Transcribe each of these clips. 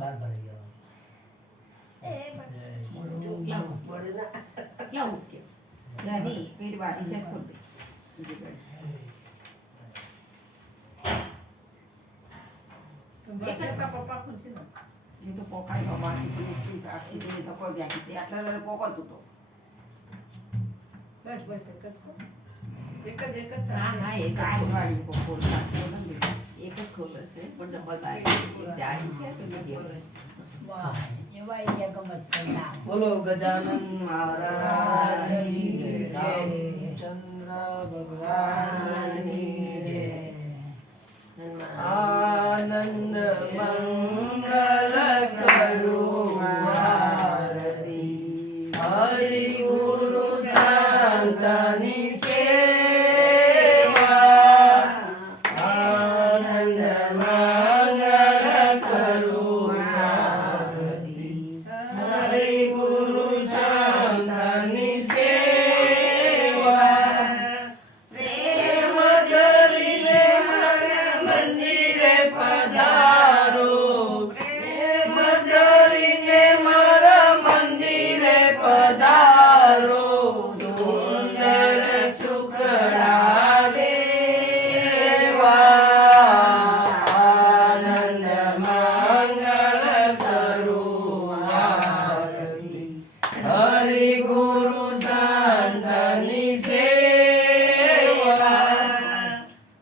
બાર ભરી ગયો પપ્પા ખુશ એ તો પોકાઈ બાબા તો કોઈ વ્યાખી આટલા પોકતું તો બસ બસ એક જ હા એક કાચવાળી પોકોલ એક જ ખોલે છે પણ ડબલ બારી જાડી છે તો બીજી વાહ એવા એ ગમત ના બોલો ગજાનન મહારાજની જય ચંદ્ર ભગવાનની જય આનંદ મંગલ કરું આરતી હરિ ગુરુ સંતની સેવા આનંદ મંગલ કરું આરતી હરિ ગુરુ સંતની સેવા પ્રેમ ધરીને મારા મંદિરે પધારો પ્રેમ ધરીને મારા મંદિરે પધારો સુંદર સુખડા લેવા આનંદ મંગલ કરું આરતી હરિ ગુરુ સંતની સેવા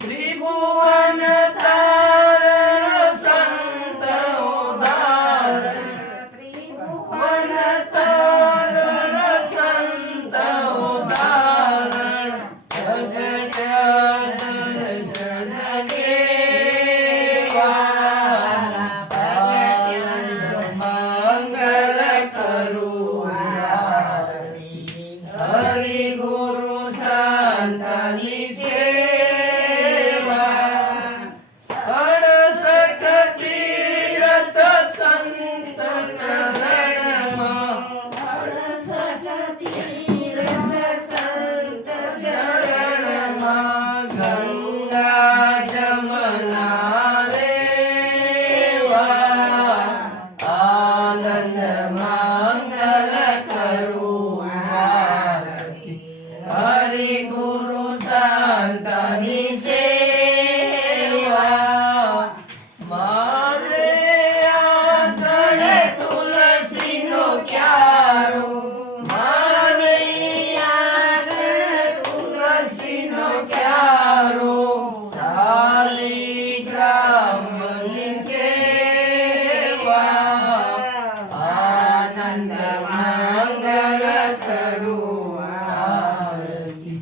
ત્રિભુવન તારણ સંત ઉદાહરણ ત્રિભુવન તારણ સંત ઉદાહરણ જગત દર્શન દેવા આનંદ મંગલ કરું આરતી હરિ ગુરુ સંતની સેવા 68 તીરથ સંત ચરણમાં 68 તીરથ સંત ચરણમાં ગંગા જમના રેવા આનંદ મંગલ કરું આરતી હરિ ગુરુ સંતની સેવા મારે આંગણે તુલસીનો ક્યારો મારે આંગણે તુલસીનો ક્યારો શાલિગ્રામની સેવા આનંદ મંગલ કરું આરતી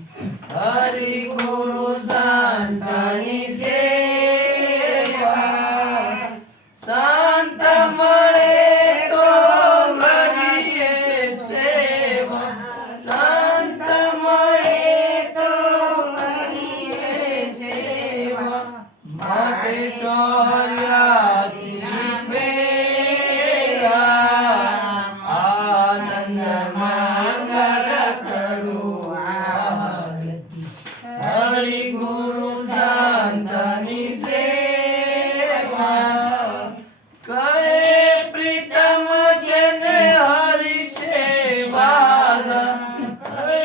હરિ ગુરુ સંતની સેવા સંત મળે તો કરીએ સેવા સંત મળે તો કરીએ સેવા માટે 84 ફેરા આનંદ મંગલ કરું આરતી હરિ ગુરુ સંતની સેવા કહે પ્રીતમ જેને હરિ છે વાલા કહે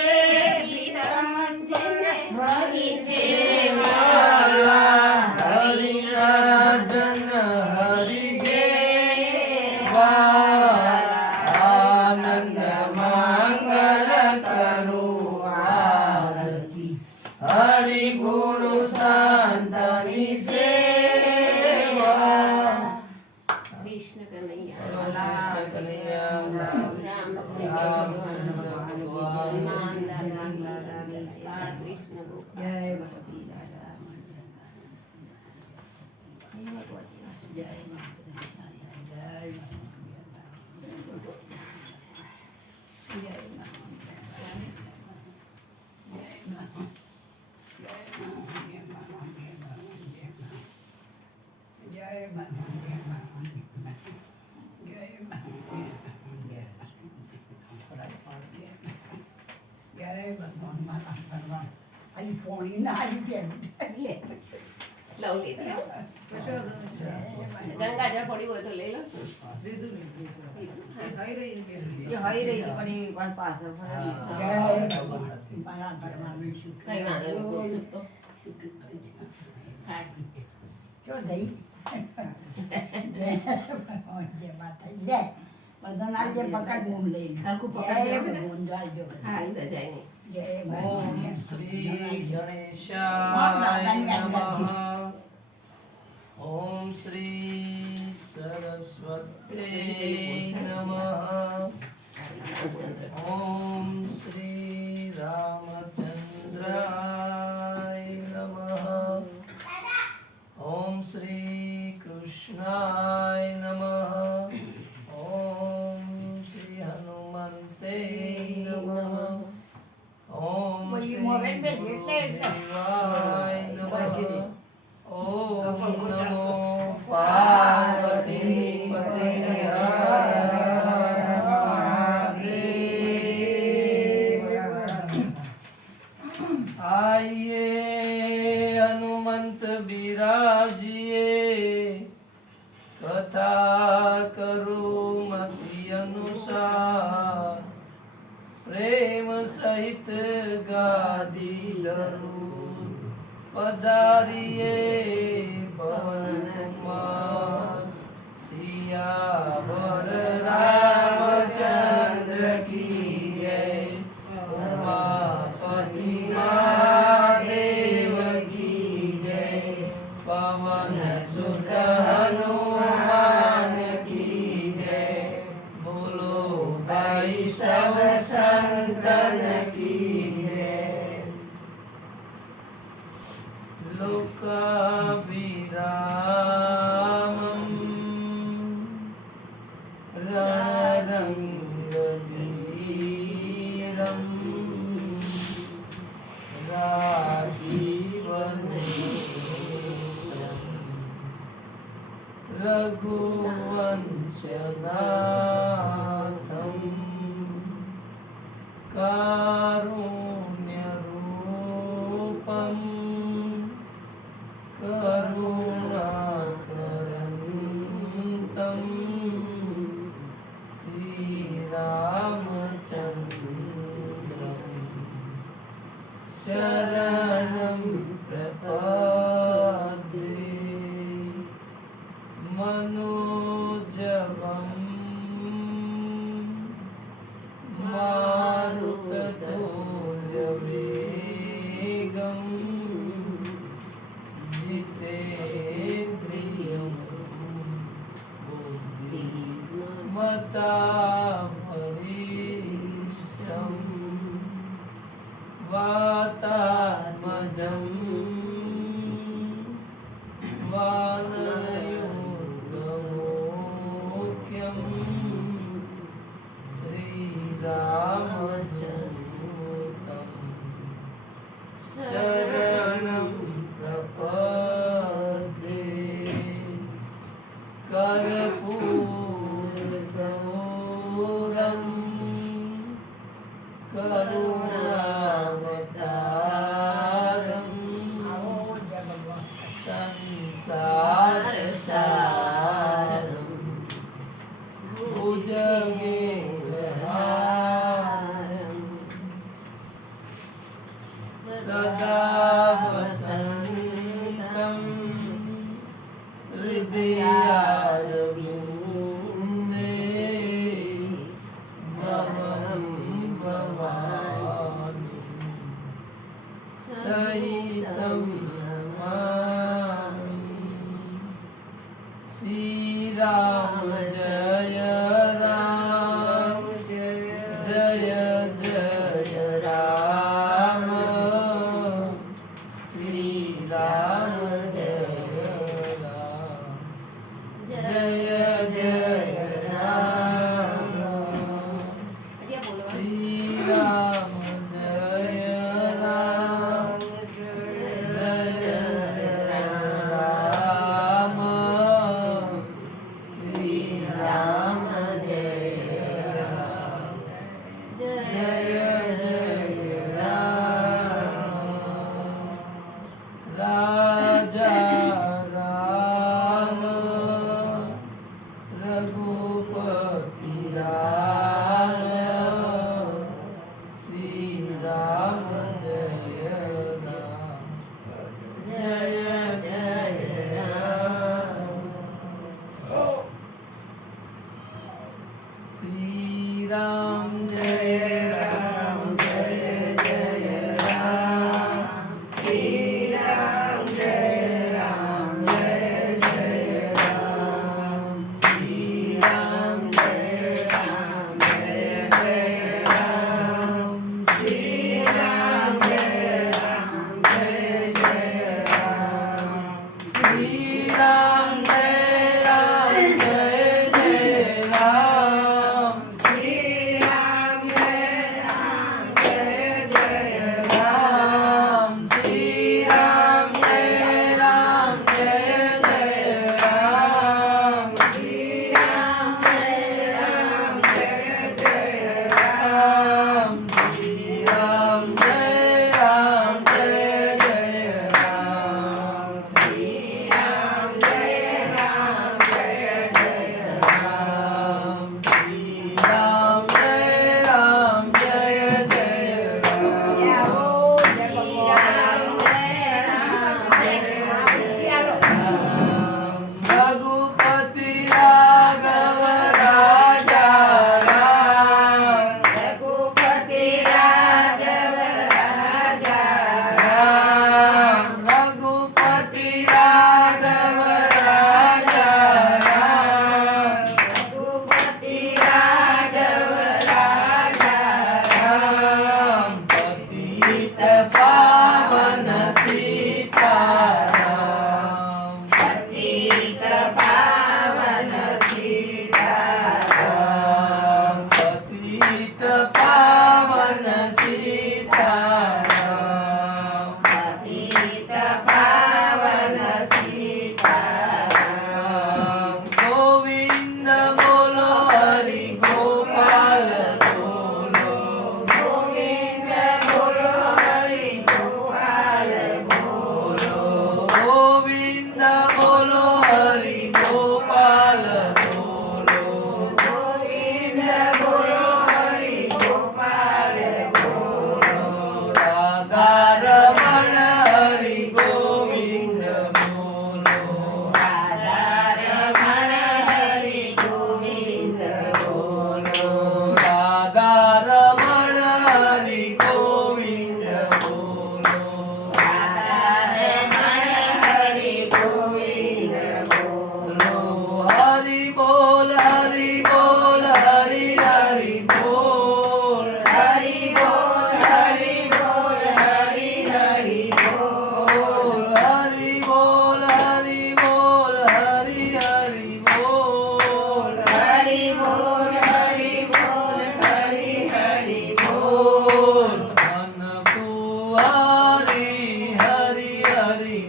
પ્રીતમ જેને હરિ છે વાલા હરિરાજન હરિ સેવા આનંદ મંગલ કરું આરતી હરિ ગુરુ સંતની સેવા કૃષ્ણ કનૈયા કૃષ્ણ કનૈયા રામચંદ્ર ભગવાન હનુમાન દાદા કૃષ્ણ ગોપાલ જય ભગવતી દાદા જય જય ભગવાન મારા ભગવાન અહીં પોણી ના આવી ગયા લાવ લીધી આવું. ગંગાજળ પડ્યું હોય તો લઈ લો છું. એ હઈ રહી છે, પણ એ પાછળ ફરેલી. મારા પરમાનું સુખ કઈ વાંધો નહીં, બહુ ચૂક તો. હા. જો જઈ જય માતા જય બધાના જે પકડ મૂમ લઈને હરખું પકડજે જય આપણે. ભગવાન જાજો હા, ઈ તો જાય નહીં. જય ઓમ ભગવાન શ્રી ગણેશાય નમઃ. ઓમ શ્રી સરસ્વતી નમઃ. ઓમ શ્રી રામચંદ્રાય નમઃ. ઓમ શ્રી કૃષ્ણાય નમઃ. ઓમ શ્રી હનુમંતે નમઃ. ઓમ બોલી શ્રી મોબાઈલ पे जैसे ગુરુદેવાય નમઃ. ઓમ નમો પાર્વતી પતે आइए हनुमंत बिराजिए कथा करो मति अनुसार प्रेम सहित गादी धरू पधारिए पवन कुमार सियावर रामचंद्र की जय उमापति महादेव की जय पवन सुत हनुमान की जय बोलो भाई सब संतन की जय लोकाभिरामं रणरङ्गधीरं राजीवनेत्रं रघुवंशनाथं कारुण्यरूपं करुणाकरन्तं श्रीरामचन्द्रं शरणं प्रपद्ये मनोजवं मारुततुल्यवेगं जितेन्द्रियं बुद्धिमतामरीष्टं वातात्मजं वानरयोगमुख्यं श्रीरामचन्द्रं शरणं प्रपद्ये कर्पूरगौरं करुणावतारं આવો જય ભગવાન संसारसारं भुजगेन्द्रहारं सदा वसन्तं हृदयारविन्दे भवं भवानि सहितं नमामि श्रीराम जय राम जय जय राम श्रीराम जय राम जय जय राम श्रीराम जय राम जय जय राम श्रीराम जय राम जय जय राम राजा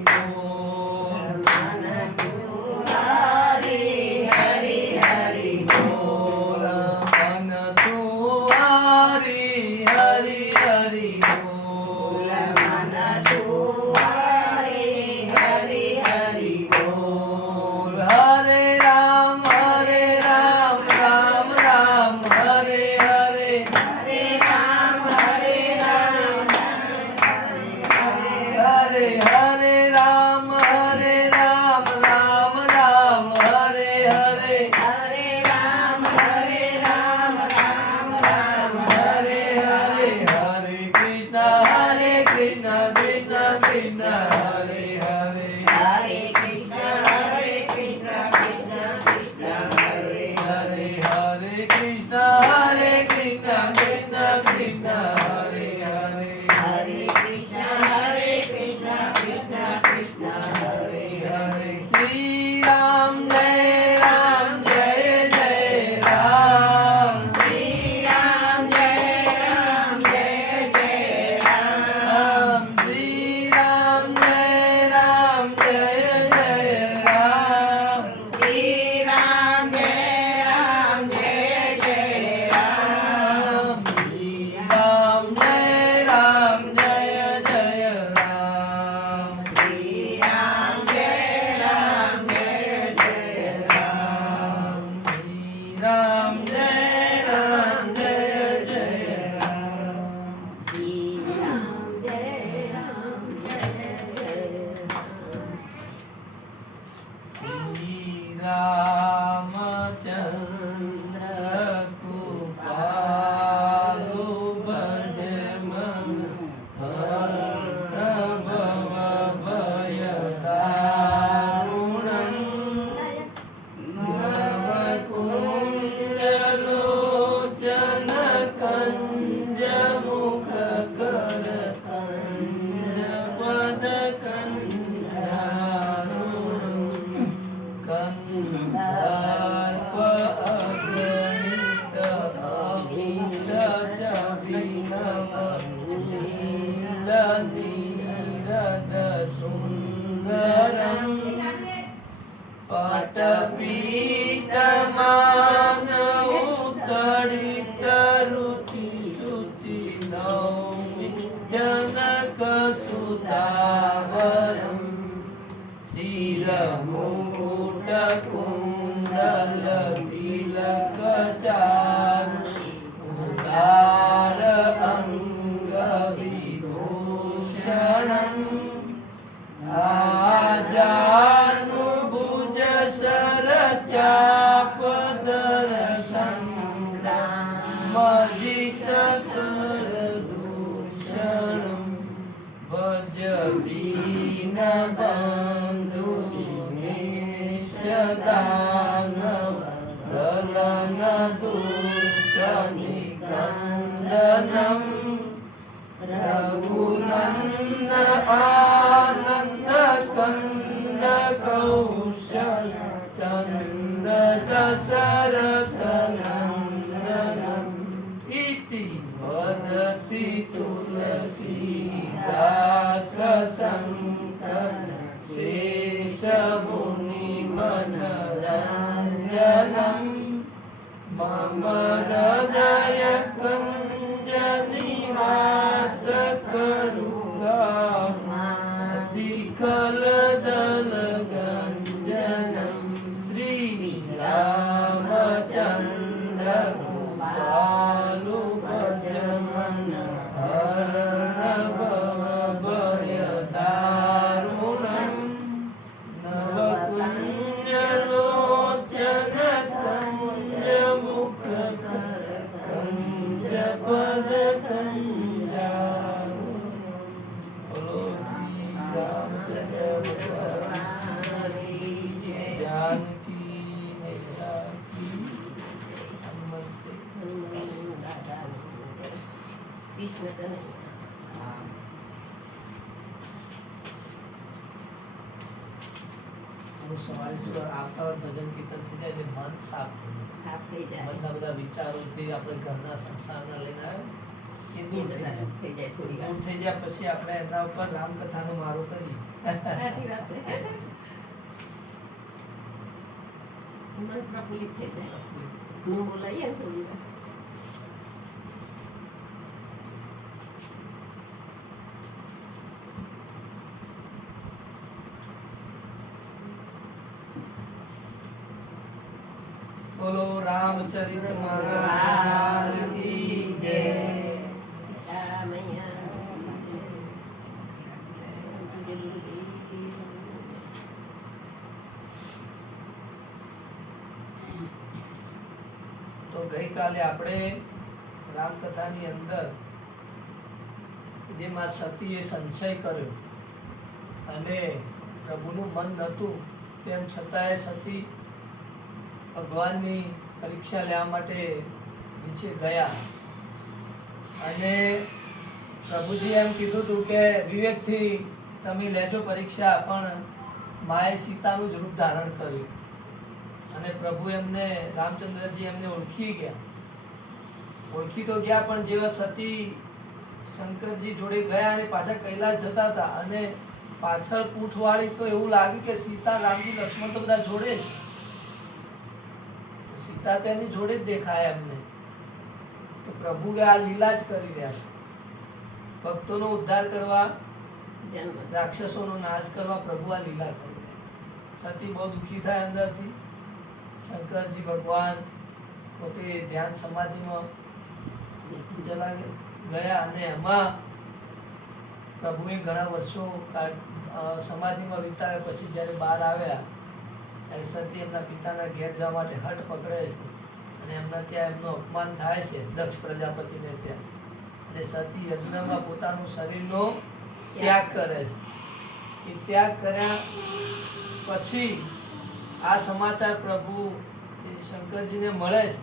બોલ મન તુહારી હરિ હરિ બોલ મન તુહારી હરિ હરિ બોલ મન તુહારી હરિ હરિ બોલ હરે રામ રામ રામ હરે હરે હરે રામ હરે રામ હરે હરે રામ રામ રામ હરે હરે હરે રામ હરે રામ રામ રામ હરે હરે હરે કૃષ્ણ કૃષ્ણ કૃષ્ણ હરે હરે હરે કૃષ્ણ કૃષ્ણ કૃષ્ણ હરે હરે હરે કૃષ્ણ કૃષ્ણ કૃષ્ણ હરે હરે હરે કૃષ્ણ કૃષ્ણ કૃષ્ણ હરે હરે શ્રી રામ જય જય રામ શ્રી રામ જય જય રામ શ્રી રામ જય જય રામ શ્રી રામ જય જય રામ શ્રી રામ જય જય રામ શ્રી રામ જય જય રામ શ્રી રામ જય જય રામ શ્રી રામ જય જય શ્રી રામચંદ્ર કૃપાલુ ભજ મન હર ભવ ભય દારુણં નવકુંજલોચન કંજ મુખ કર કંજ પદ કંજારુણં કંદાર્પ અગણિત અભિદ ચવિનવ નીલ નીરદ સુંદરમ પટપીતમાન ઉત્તડિત રુચિ શુચિ નૌમિ જનક સુતાવરમ શિરમુકુટ કુંડલ તિલક ચારુ ઉદાર અંગ વિભૂષણમ આજાનુભુજ સર ચાપ દર્શન મજિત કર દૂષણમ ભજ દીન બંધુ દાનવ દલન દુષ્ટ નિકંદનમ રઘુનંદ આનંદ કંદ કૌશલ ચંદ દશરથ નંદનમ ઇતિ વદતિ તુલસીદાસ શંકર શેષ મુનિ મનરંજનમ મમ હૃદય કંજ નિવાસ કરુગા દિખલ દલ ગંજનમ શ્રી રામચંદ્ર કૃપાલુ ભજમન હરણ ભવ ભય દારુણમ નવકુંજ લોચન કંજ મુખ કર કંજ પદ કંજારુણમ બોલો શ્રી રામચંદ્ર ભગવાન जानकी मैया की हनुमते સવારે જો આવતા હોય ભજન કીર્તન થઈ જાય એટલે મન સાફ થઈ જાય. મનના બધા વિચારોથી આપણે ઘરના સંસારના લઈને આવે એ દૂર થઈ જાય. થઈ જાય થોડી વાર. દૂર થઈ જાય પછી આપણે એના ઉપર રામકથાનો મારો કરીએ સાચી વાત છે. મન પ્રફુલ્લિત થઈ જાય. ધૂન બોલાવીએ ને થોડી વાર. બોલો રામચરિત માનસ લાલ કી જય. સીતારામૈયા જય. તો ગઈકાલે આપણે રામકથાની અંદર જેમાં સતીએ સંશય કર્યો અને પ્રભુનું મન નહોતું તેમ છતાંય સતી ભગવાનની પરીક્ષા લેવા માટે નીચે ગયા અને પ્રભુજી એમ કીધું હતું કે વિવેકથી તમે લેજો પરીક્ષા, પણ માએ સીતાનું જ રૂપ ધારણ કર્યું અને પ્રભુ એમને રામચંદ્રજી એમને ઓળખી તો ગયા પણ જેવા સતી શંકરજી જોડે ગયા અને પાછા કૈલાસ જતા હતા અને પાછળ પૂંછવાળી તો એવું લાગ્યું કે સીતા રામજી લક્ષ્મણ તો બધા જોડે જ, સીતા તો એની જોડે જ દેખાય એમને. તો પ્રભુ આ લીલા જ કરી રહ્યા છે, ભક્તોનો ઉદ્ધાર કરવા, રાક્ષસોનો નાશ કરવા પ્રભુ આ લીલા કરી રહ્યા. સતી બહુ દુઃખી થાય અંદરથી. શંકરજી ભગવાન પોતે ધ્યાન સમાધિમાં ચલા ગયા અને એમાં પ્રભુએ ઘણા વર્ષો સમાધિમાં વિતાવ્યા. પછી જ્યારે બહાર આવ્યા ત્યારે સતી એમના પિતાના ઘેર જવા માટે હઠ પકડે છે અને એમના ત્યાં એમનું અપમાન થાય છે દક્ષ પ્રજાપતિને ત્યાં, અને સતી યજ્ઞમાં પોતાનું શરીરનો ત્યાગ કરે છે. એ ત્યાગ કર્યા પછી આ સમાચાર પ્રભુ શંકરજીને મળે છે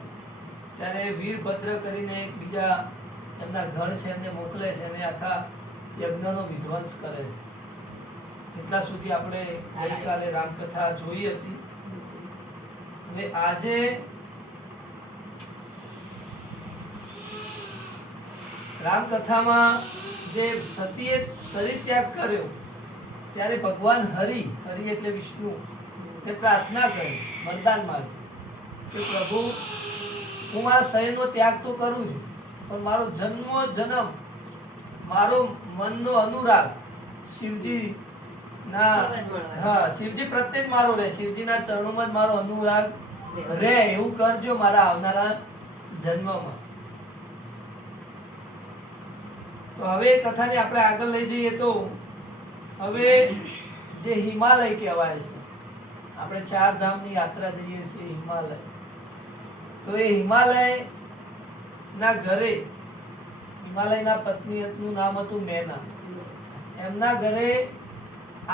ત્યારે વીરભદ્ર કરીને એક બીજા એમના ગણ છે એમને મોકલે છે અને આખા યજ્ઞનો વિધ્વંસ કરે છે. એટલા સુધી આપણે ગઈકાલે રામકથા જોઈ હતી. હવે આજે રામકથામાં જે સતીએ શરીર ત્યાગ કર્યો ત્યારે ભગવાન હરિ એટલે વિષ્ણુ એ પ્રાર્થના કરી, વરદાન માંગ્યું કે પ્રભુ હું મારા શરીરનો ત્યાગ તો કરું છું, પણ મારો જન્મ મારો મનનો અનુરાગ શિવજી પ્રત્યે જ મારો રહે, શિવજીના ચરણોમાં જ મારો અનુરાગ રહે એવું કરજો મારા આવનારા જન્મમાં. તો હવે કથાને આપણે આગળ લઈ જઈએ તો હવે જે હિમાલય કહેવાય છે, આપણે 4 ધામની યાત્રા જઈએ છીએ હિમાલય. તો એ હિમાલયના ઘરે હિમાલયના પત્નીનું નામ હતું મેના. એમના ઘરે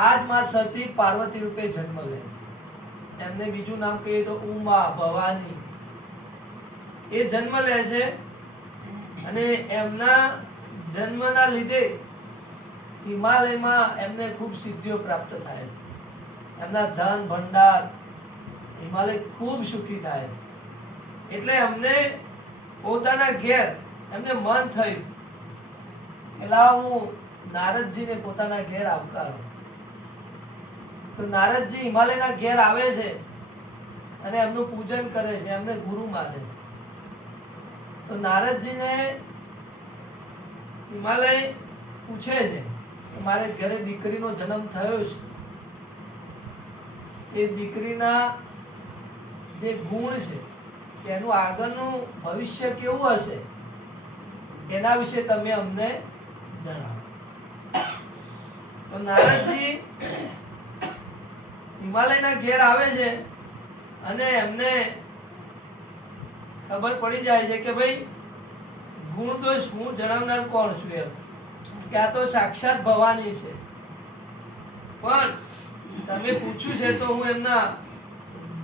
આજ માં સતી પાર્વતી રૂપે જન્મ લે છે. એમને બીજું નામ કહીએ તો ઉમા ભવાની એ જન્મ લે છે અને એમના જન્મના લીધે હિમાલયમાં એમને ખૂબ સિદ્ધિઓ પ્રાપ્ત થાય છે. એમના ધન ભંડાર હિમાલય ખૂબ સુખી થાય છે. એટલે અમને પોતાના ઘેર એમને મન થયું પેલા હું નારદજીને પોતાના ઘેર આવકારું. તો નારદજી હિમાલયના ઘેર આવે છે અને એમનું પૂજન કરે છે, એમને ગુરુ માને છે. તો નારદજીને હિમાલય પૂછે છે કે મારે ઘરે દીકરીનો જન્મ થયો છે, એ દીકરીના જે ગુણ છે એનું આગળનું ભવિષ્ય કેવું હશે એના વિશે તમે અમને જણાવો. તો નારદજી હિમાલયના ઘેર આવે છે અને એમને ખબર પડી જાય છે કે ભાઈ ગુણ દોષ હું જણાવનાર કોણ છું એમ, કે આ તો સાક્ષાત ભવાની છે. પણ તમે પૂછ્યું છે તો હું એમના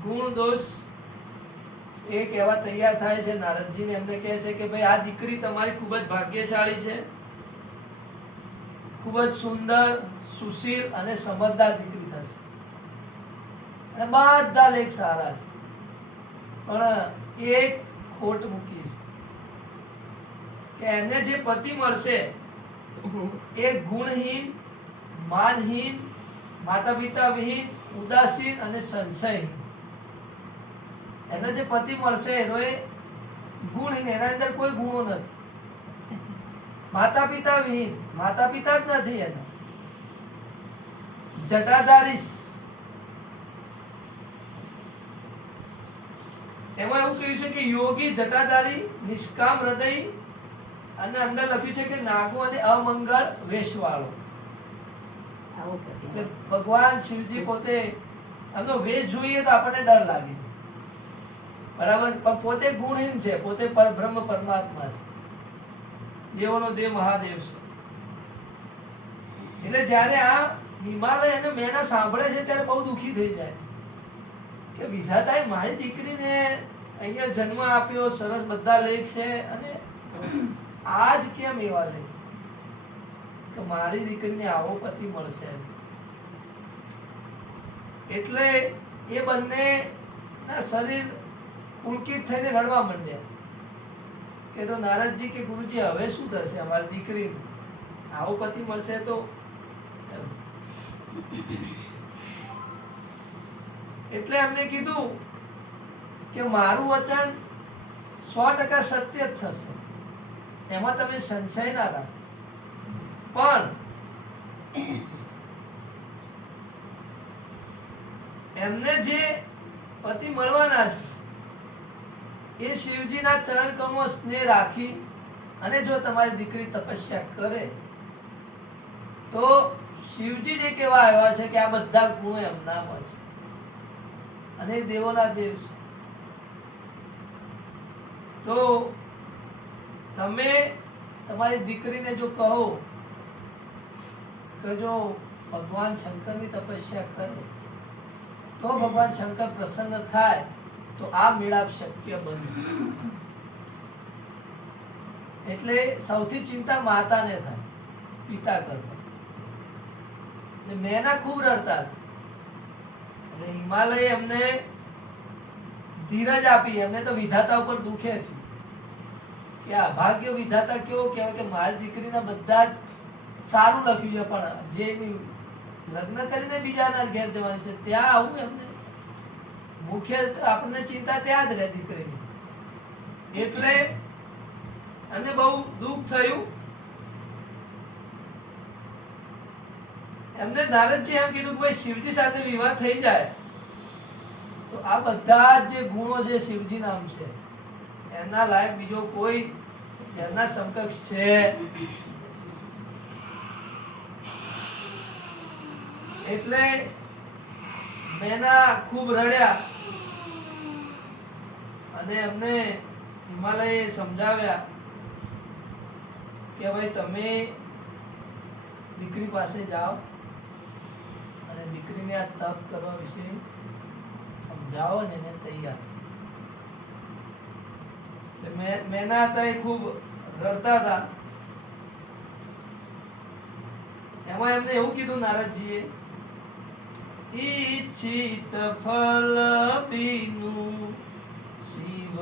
ગુણ દોષ એ કહેવા તૈયાર થાય છે. નારદજીને એમને કહે છે કે ભાઈ આ દીકરી તમારી ખૂબ જ ભાગ્યશાળી છે, ખૂબ જ સુંદર, સુશીલ અને સમજદાર દીકરી થશે અને બધા લેખ સારા છે, પણ એક ખોટ મૂકી છે કે એને જે પતિ મળશે એ ગુણહીન, માનહીન માતા પિતા વિહીન, ઉદાસીન અને સંશયહીન. એને જે પતિ મળશે એનો એ ગુણહીન, એના અંદર કોઈ ગુણો નથી. માતા પિતા વિહીન, માતા પિતા જ નથી એના. જટાધારી, એમાં એવું કહ્યું છે કે યોગી, જટાધારી, નિષ્કામ હૃદય, અને અંદર લખ્યું છે કે નાગો અને અમંગળ વેશવાળો. આવો પતિ એટલે ભગવાન શિવજી પોતે એમનો વેશ જોઈએ તો આપણને ડર લાગે, બરાબર, પણ પોતે ગુણહીન છે, પોતે પરબ્રહ્મ પરમાત્મા છે, દેવોનો દેવ મહાદેવ છે. એટલે જ્યારે આ હિમાલય અને મેના સાંભળે છે ત્યારે બહુ દુઃખી થઈ જાય છે કે વિધાતાએ મારી દીકરીને અહીંયા જન્મ આપ્યો, સરસ બધા લેખ છે, અને આજ કેમ એવા લેખ કે મારી દીકરીને આવો પતિ મળશે. એટલે એ બંને ના શરીર પુલકિત થઈને રડવા માંડ્યા કે તો નારદજી કે ગુરુજી હવે શું થશે અમારી દીકરીને, આવો પતિ મળશે તો. એટલે એમને કીધું કે મારું વચન 100% સત્ય જ થશે, એમાં તમે સંશય ના રાખો. પણ એમને જે પતિ મળવાના છે એ શિવજીના ચરણ કમળમાં સ્નેહ રાખી અને જો તમારી દીકરી તપસ્યા કરે તો શિવજી જે કહેવા આવ્યા છે કે આ બધા ગુણો એમનામાં છે અને એ દેવોના દેવ છે. તો તમે તમારી દીકરીને જો કહો કે જો ભગવાન શંકરની તપસ્યા કરે તો ભગવાન શંકર પ્રસન્ન થાય તો આ મેળાપ શક્ય બને. એટલે સૌથી ચિંતા માતાને થાય, પિતા કરતા. એટલે મેના ખૂબ રડતા હતા. એટલે હિમાલય એમને ધીરજ આપી, એમને તો વિધાતા ઉપર દુખે છે કે અભાગ્ય વિધાતા કેવો કહેવાય કે મારી દીકરીના બધા જ સારું લખ્યું છે પણ જે એની લગ્ન કરીને બીજાના ઘેર જવાની છે ત્યાં આવું એમને મુખ્ય આપણને ચિંતા ત્યાં જ રહે દીકરીની. એટલે અને બહુ દુઃખ થયું. એમને નારદજી એમ કીધું કે ભાઈ શિવજી સાથે વિવાહ થઈ જાય તો આ બધા જે ગુણો છે શિવજી નામ છે એના લાયક બીજો કોઈ એમના સમકક્ષ છે. એટલે મેના ખૂબ રડ્યા અને એમને હિમાલયે સમજાવ્યા કે ભાઈ તમે દીકરી પાસે જાઓ અને દીકરીને આ તપ કરવા વિશે સમજાવો ને એને તૈયાર. મેના હતા એ ખૂબ રડતા હતા. એમાં એમને એવું કીધું નારદજીએ, ઈચ્છિત ફલ બીનું શિવ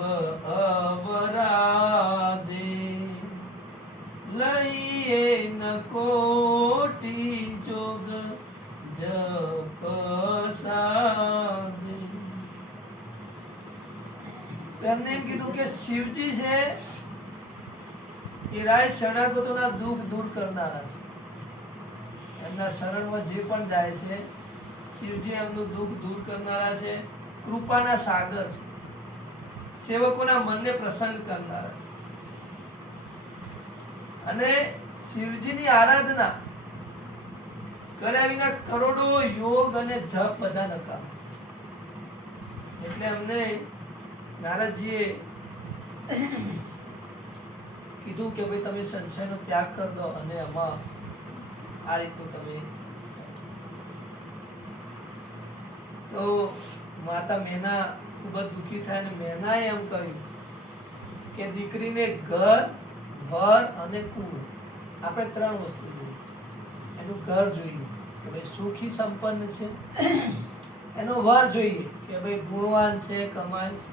અવરાદે લઈએ ન કોટી જોગ જપ સાધે. એમને એમ કીધું કે શિવજી છે એ રાય શરણાગતોના દુઃખ દૂર કરનારા છે. એમના શરણમાં જે પણ જાય છે શિવજી એમનું દુઃખ દૂર કરનારા છે, કૃપાના સાગર છે, સેવકોના મનને પ્રસન્ન કરનારા છે. અને શિવજીની આરાધના કર્યા વિના કરોડો યોગ અને જપ બધા નકામ. એટલે અમને નારદજીએ કીધું કે ભાઈ તમે સંશયનો ત્યાગ કરી દો અને એમાં આ રીતનું તમે. તો માતા મેના ખૂબ જ દુઃખી થાય અને મેનાએ એમ કહ્યું કે દીકરીને ઘર, વર અને કુળ, આપણે ત્રણ વસ્તુ જોઈએ. એનું ઘર જોઈએ કે ભાઈ સુખી સંપન્ન છે, એનો વર જોઈએ કે ભાઈ ગુણવાન છે, કમાય છે,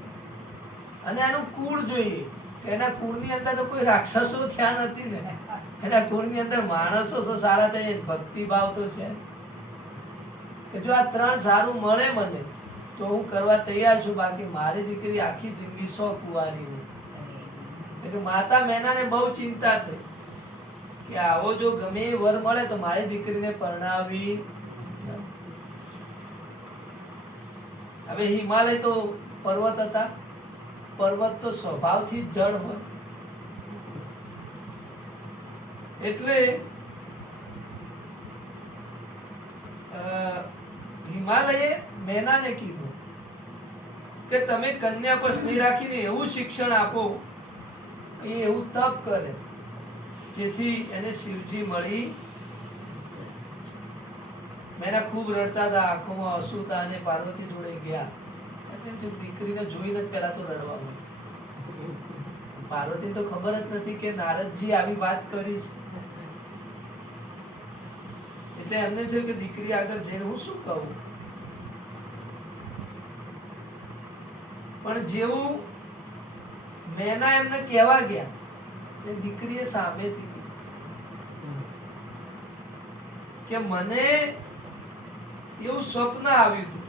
અને એનું કુળ જોઈએ કે એના કુળની અંદર તો કોઈ રાક્ષસો થયા નથી ને, એના કુળની અંદર માણસો તો સારા થાય, ભક્તિ ભાવ તો છે. કે જો આ ત્રણ સારું મળે મને તો હું કરવા તૈયાર છું, બાકી મારી દીકરી આખી જિંદગી સો કુંવારી રહે. એટલે માતા મેનાને બહુ ચિંતા થઈ કે આવો જો ગમે એ વર મળે તો મારી દીકરીને પરણાવી ન. હવે હિમાલય તો પર્વત હતા, પર્વત તો સ્વભાવથી જ જળ હોય, એટલે હિમાલયે મેનાને કીધું કે તમે કન્યા પર સ્નેહ રાખીને એવું શિક્ષણ આપો, એ એવું તપ કરે જેથી એને શિવજી મળી. મેના ખૂબ રડતા હતા, આંખોમાં આંસુ હતા અને પાર્વતી જોડે ગયા. એટલે દીકરીને જોઈને જ પહેલા તો રડવા માંડી. પાર્વતીને તો ખબર જ નથી કે નારદજી આવી વાત કરી છે. એટલે એમને થયું કે દીકરી આગળ જઈને હું શું કહું. પણ જેવું મેના એમને કહેવા ગયા એટલે દીકરીએ સામેથી કીધું કે મને એવું સ્વપ્ન આવ્યું હતું,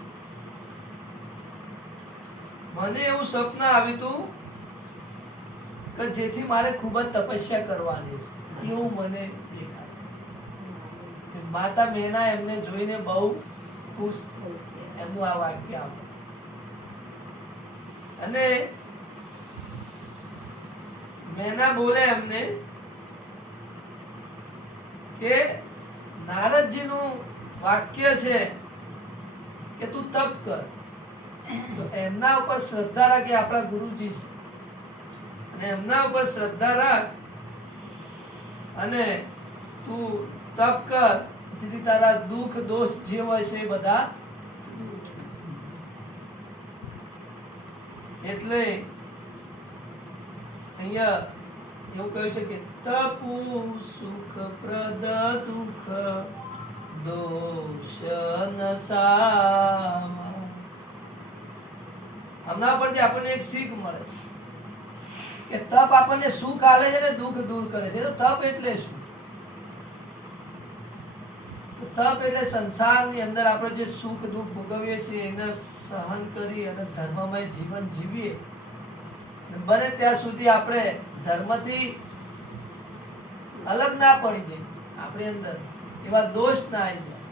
મને એવું સ્વપ્ન આવ્યું હતું કે જેથી મારે ખૂબ જ તપસ્યા કરવાની છે એવું મને દેખાય. માતા મેના એમને જોઈને બહુ ખુશ થઈ, એમનું આ વાક્ય આપ્યું. અને મેના બોલે એમને કે નારદજીનું વાક્ય છે કે તું તપ કર, તો એમના ઉપર શ્રદ્ધા રાખ, કે આપણા ગુરુજી છે, અને એમના ઉપર શ્રદ્ધા રાખ અને તું તપ કર, જેથી તારા દુઃખ દોષ જે હોય છે એ બધા. એટલે અહીંયા એવું કહ્યું છે કે તપુ સુખ પ્રદ દુઃખ દોષ નસાવા. હમણાં પરથી આપણને એક શીખ મળે કે તપ આપણને સુખ આલે છે ને દુઃખ દૂર કરે છે. તો તપ એટલે શું? તો તપ એટલે સંસારની અંદર આપણે જે સુખ દુઃખ ભોગવીએ છીએ એને સહન કરી અને ધર્મમય જીવન જીવીએ. બને ત્યાં સુધી આપણે ધર્મથી અલગ ના પડી જઈએ, આપણી અંદર એવા દોષ ના આવી જાય,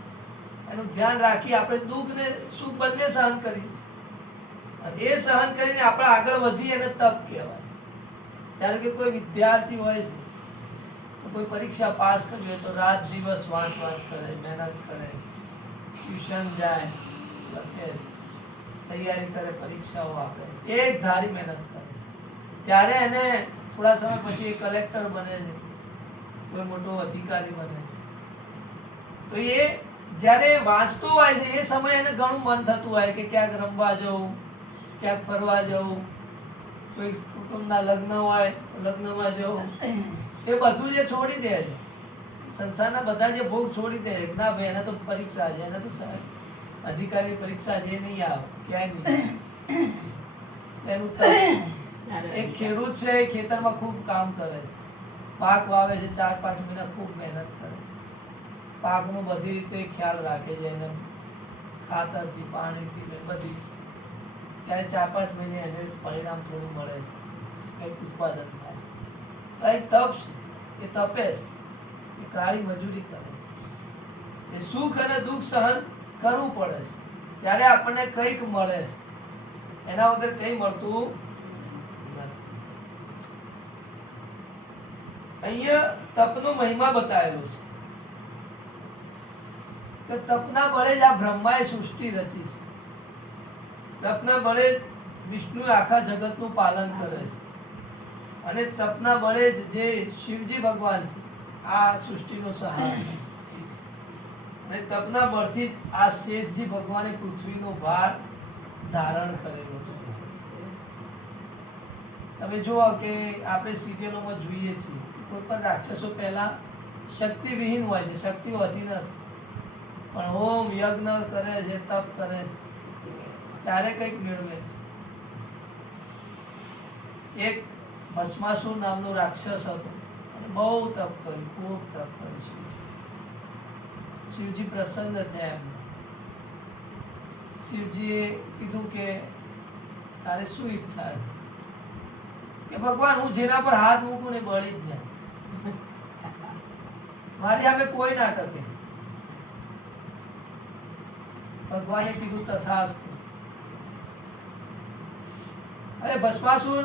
એનું ધ્યાન રાખી આપણે દુઃખ ને સુખ બંને સહન કરીએ છીએ. અને એ સહન કરીને આપણે આગળ વધી એને તપ કહેવાય. ત્યારે કે કોઈ વિદ્યાર્થી હોય છે, કોઈ પરીક્ષા પાસ કરવી હોય તો રાત દિવસ વાંચ કરે, મહેનત કરે, ટ્યુશન જાય, લખે, તૈયારી કરે, પરીક્ષાઓ આપે, એક ધારી મહેનત કરે. ત્યારે એને થોડા સમય પછી કલેક્ટર બને છે, કોઈ મોટો અધિકારી બને. તો એ જ્યારે વાંચતો હોય છે એ સમયે એને ઘણું મન થતું હોય કે ક્યાંક રમવા જવું, ક્યાંક ફરવા જવું, કોઈ કુટુંબના લગ્ન હોય લગ્નમાં જવું, એ બધું જે છોડી દે છે, સંસારના બધા જે ભોગ છોડી દે છે. ના ભાઈ એને તો પરીક્ષા છે, એને તો અધિકારી પરીક્ષા છે, નહીં આવે ક્યાંય નહીં. એનું એક ખેડૂત છે, એ ખેતરમાં ખૂબ કામ કરે છે, પાક વાવે છે, 4-5 મહિના ખૂબ મહેનત કરે છે, પાકનો બધી રીતે ખ્યાલ રાખે છે, એને ખાતરથી પાણીથી બધી. ત્યારે 4-5 મહિને એને પરિણામ થોડું મળે છે, કંઈક ઉત્પાદન થાય. તો એક તપ છે, એ તપે છે, એ કાળી મજૂરી કરે છે, એ સુખ અને દુઃખ સહન કરવું પડે છે, ત્યારે આપણને કંઈક મળે છે, એના વગર કંઈ મળતું નથી. અહીંયા તપનો મહિમા બતાવેલો છે કે તપના બળે જ આ બ્રહ્માએ સૃષ્ટિ રચી છે. તપના બળે વિષ્ણુ આખા જગતનું પાલન કરે છે, અને તપના બળે જ જે શિવજી ભગવાન છે આ સૃષ્ટિનો સહારો, અને તપના બળથી જ આ શેષજી ભગવાને પૃથ્વીનો ભાર ધારણ કરેલો છે. તમે જુઓ કે આપણે સિરિયલોમાં જોઈએ છીએ કોઈ પણ રાક્ષસો પહેલા શક્તિ વિહીન હોય છે, શક્તિ હોતી નથી, પણ હોમ યજ્ઞ કરે છે, તપ કરે છે, ત્યારે કંઈક મેળવે છે. એક ભસ્માસુર નામનો રાક્ષસ હતો અને બહુ તપ કર્યું, ખૂબ તપ કર્યું. શિવજી પ્રસન્ન થયા એમને શિવજીએ કીધું કે તારે શું ઈચ્છા છે? કે ભગવાન હું જેના પર હાથ મૂકું ને બળી જ જાય, મારી સામે કોઈ ના ટકે. ભગવાને કીધું તથાસ્તુ. હવે ભસ્માસુર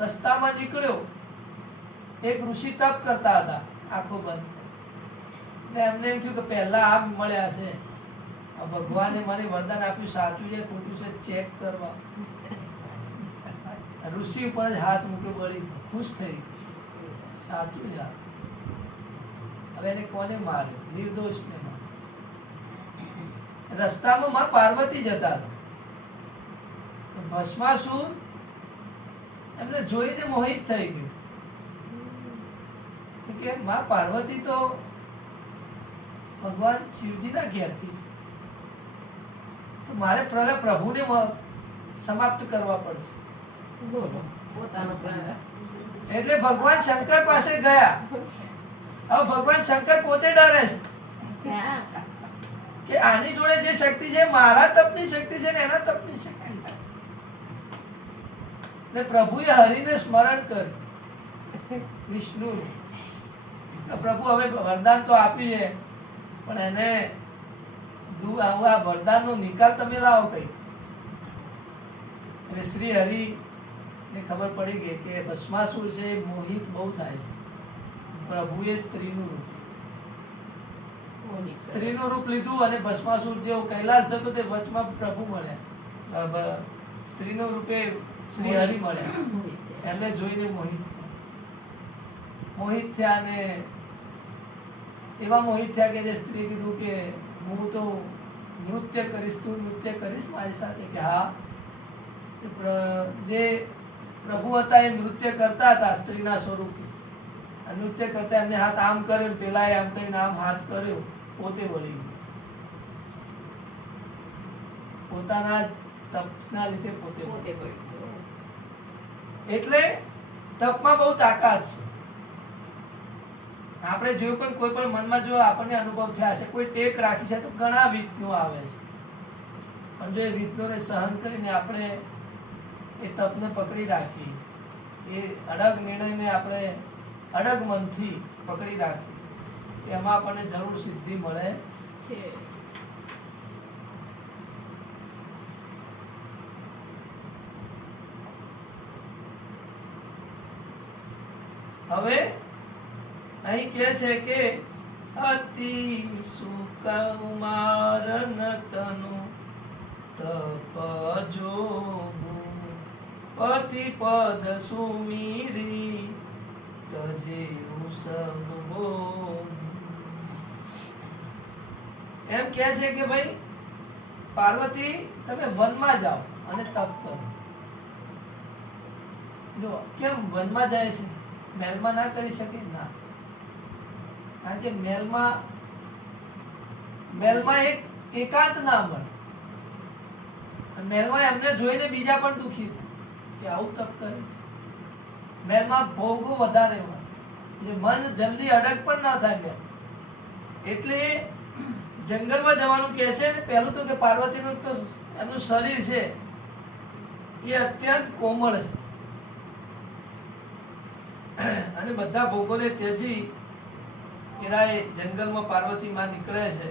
રસ્તામાં નીકળ્યો. એક ઋષિ તપ કરતા હતા, આંખો બંધ. એટલે એમને એમ થયું કે પહેલા આપ મળ્યા છે, આ ભગવાને મને વરદાન આપ્યું, સાચું છે ખોટું છે ચેક કરવા. ઋષિ ઉપર જ હાથ મૂક્યો, બળી ખુશ થઈ, સાચું છે. હવે એને કોને માર્યો? નિર્દોષને માર્યો. રસ્તામાં માં પાર્વતી જતા હતા. ભસ્માસુર એમને જોઈને મોહિત થઈ ગયું કે માં પાર્વતી તો ભગવાન શિવજીના ઘેરથી છે, તો મારે પહેલા પ્રભુને સમાપ્ત કરવા પડશે. બોલો પોતાનો પ્રાણ. એટલે ભગવાન શંકર પાસે ગયા. હવે ભગવાન શંકર પોતે ડરે છે હા. કે આની જોડે જે શક્તિ છે મારા તપની શક્તિ છે ને એના તપની શક્તિ છે. ને પ્રભુએ હરિને સ્મરણ કર્યું, વિષ્ણુ. પ્રભુ હવે વરદાન તો આપ્યું છે, પણ એને આ વરદાનનો નિકાલ તમે લાવો કઈ. એટલે શ્રી હરિ ને ખબર પડી ગઈ કે ભસ્માસુર છે એ મોહિત બહુ થાય છે. પ્રભુએ સ્ત્રીનું રૂપ લીધું અને ભસ્માસુર જેવો કૈલાસ જતો તે વચમાં પ્રભુ મળ્યા, સ્ત્રીનું રૂપે શ્રી હરિ મળ્યા. એમને જોઈને મોહિત થયા ને એવા મોહિત થયા કે જે સ્ત્રી કીધું કે હું તો નૃત્ય કરીશ, તું નૃત્ય કરીશ મારી સાથે? કે હા. જે પ્રભુ હતા એ નૃત્ય કરતા હતા સ્ત્રીના સ્વરૂપે. નૃત્ય કરતા એમને હાથ આમ કર્યો, પેલા આમ કરીને આમ હાથ કર્યો, પોતે વળી ગયો. પોતાના તપના લીધે પોતે પોતે પડી ગયો. એટલે તપમાં બહુ તાકાત છે. આપણે જોયું પણ કોઈ પણ મનમાં જો આપણને અનુભવ થયા હશે, કોઈ ટેક રાખી છે તો ઘણા વિઘ્નો આવે છે, પણ જો એ વિઘ્નોને સહન કરીને આપણે એ તપને પકડી રાખી, એ અડગ નિર્ણયને આપણે અડગ મનથી પકડી રાખી, એમાં આપણને જરૂર સિદ્ધિ મળે છે. હવે અહીં કહે છે કે અતિ સુકુમાર નતનુ તપજોગુ પતિ પદ સુમીરી તજે ઉસમો. એમ કહે છે કે ભાઈ પાર્વતી તમે વનમાં જાઓ અને તપ કરો. જો કેમ વનમાં જાય છે? મહેલમાં ના કરી શકે? ના, કારણ કે મહેલમાં એક એકાંત ના મળે. મહેલમાં એમને જોઈને બીજા પણ દુઃખી થાય કે આવું તપ કરે છે. મહેલમાં ભોગો વધારે હોય, એટલે મન જલ્દી અડગ પણ ના થાય. એટલે જંગલમાં જવાનું કહે છે ને. પહેલું તો કે પાર્વતીનું તો એમનું શરીર છે એ અત્યંત કોમળ છે, અને બધા ભોગોને ત્યજી એના એ જંગલમાં પાર્વતી માં નીકળે છે.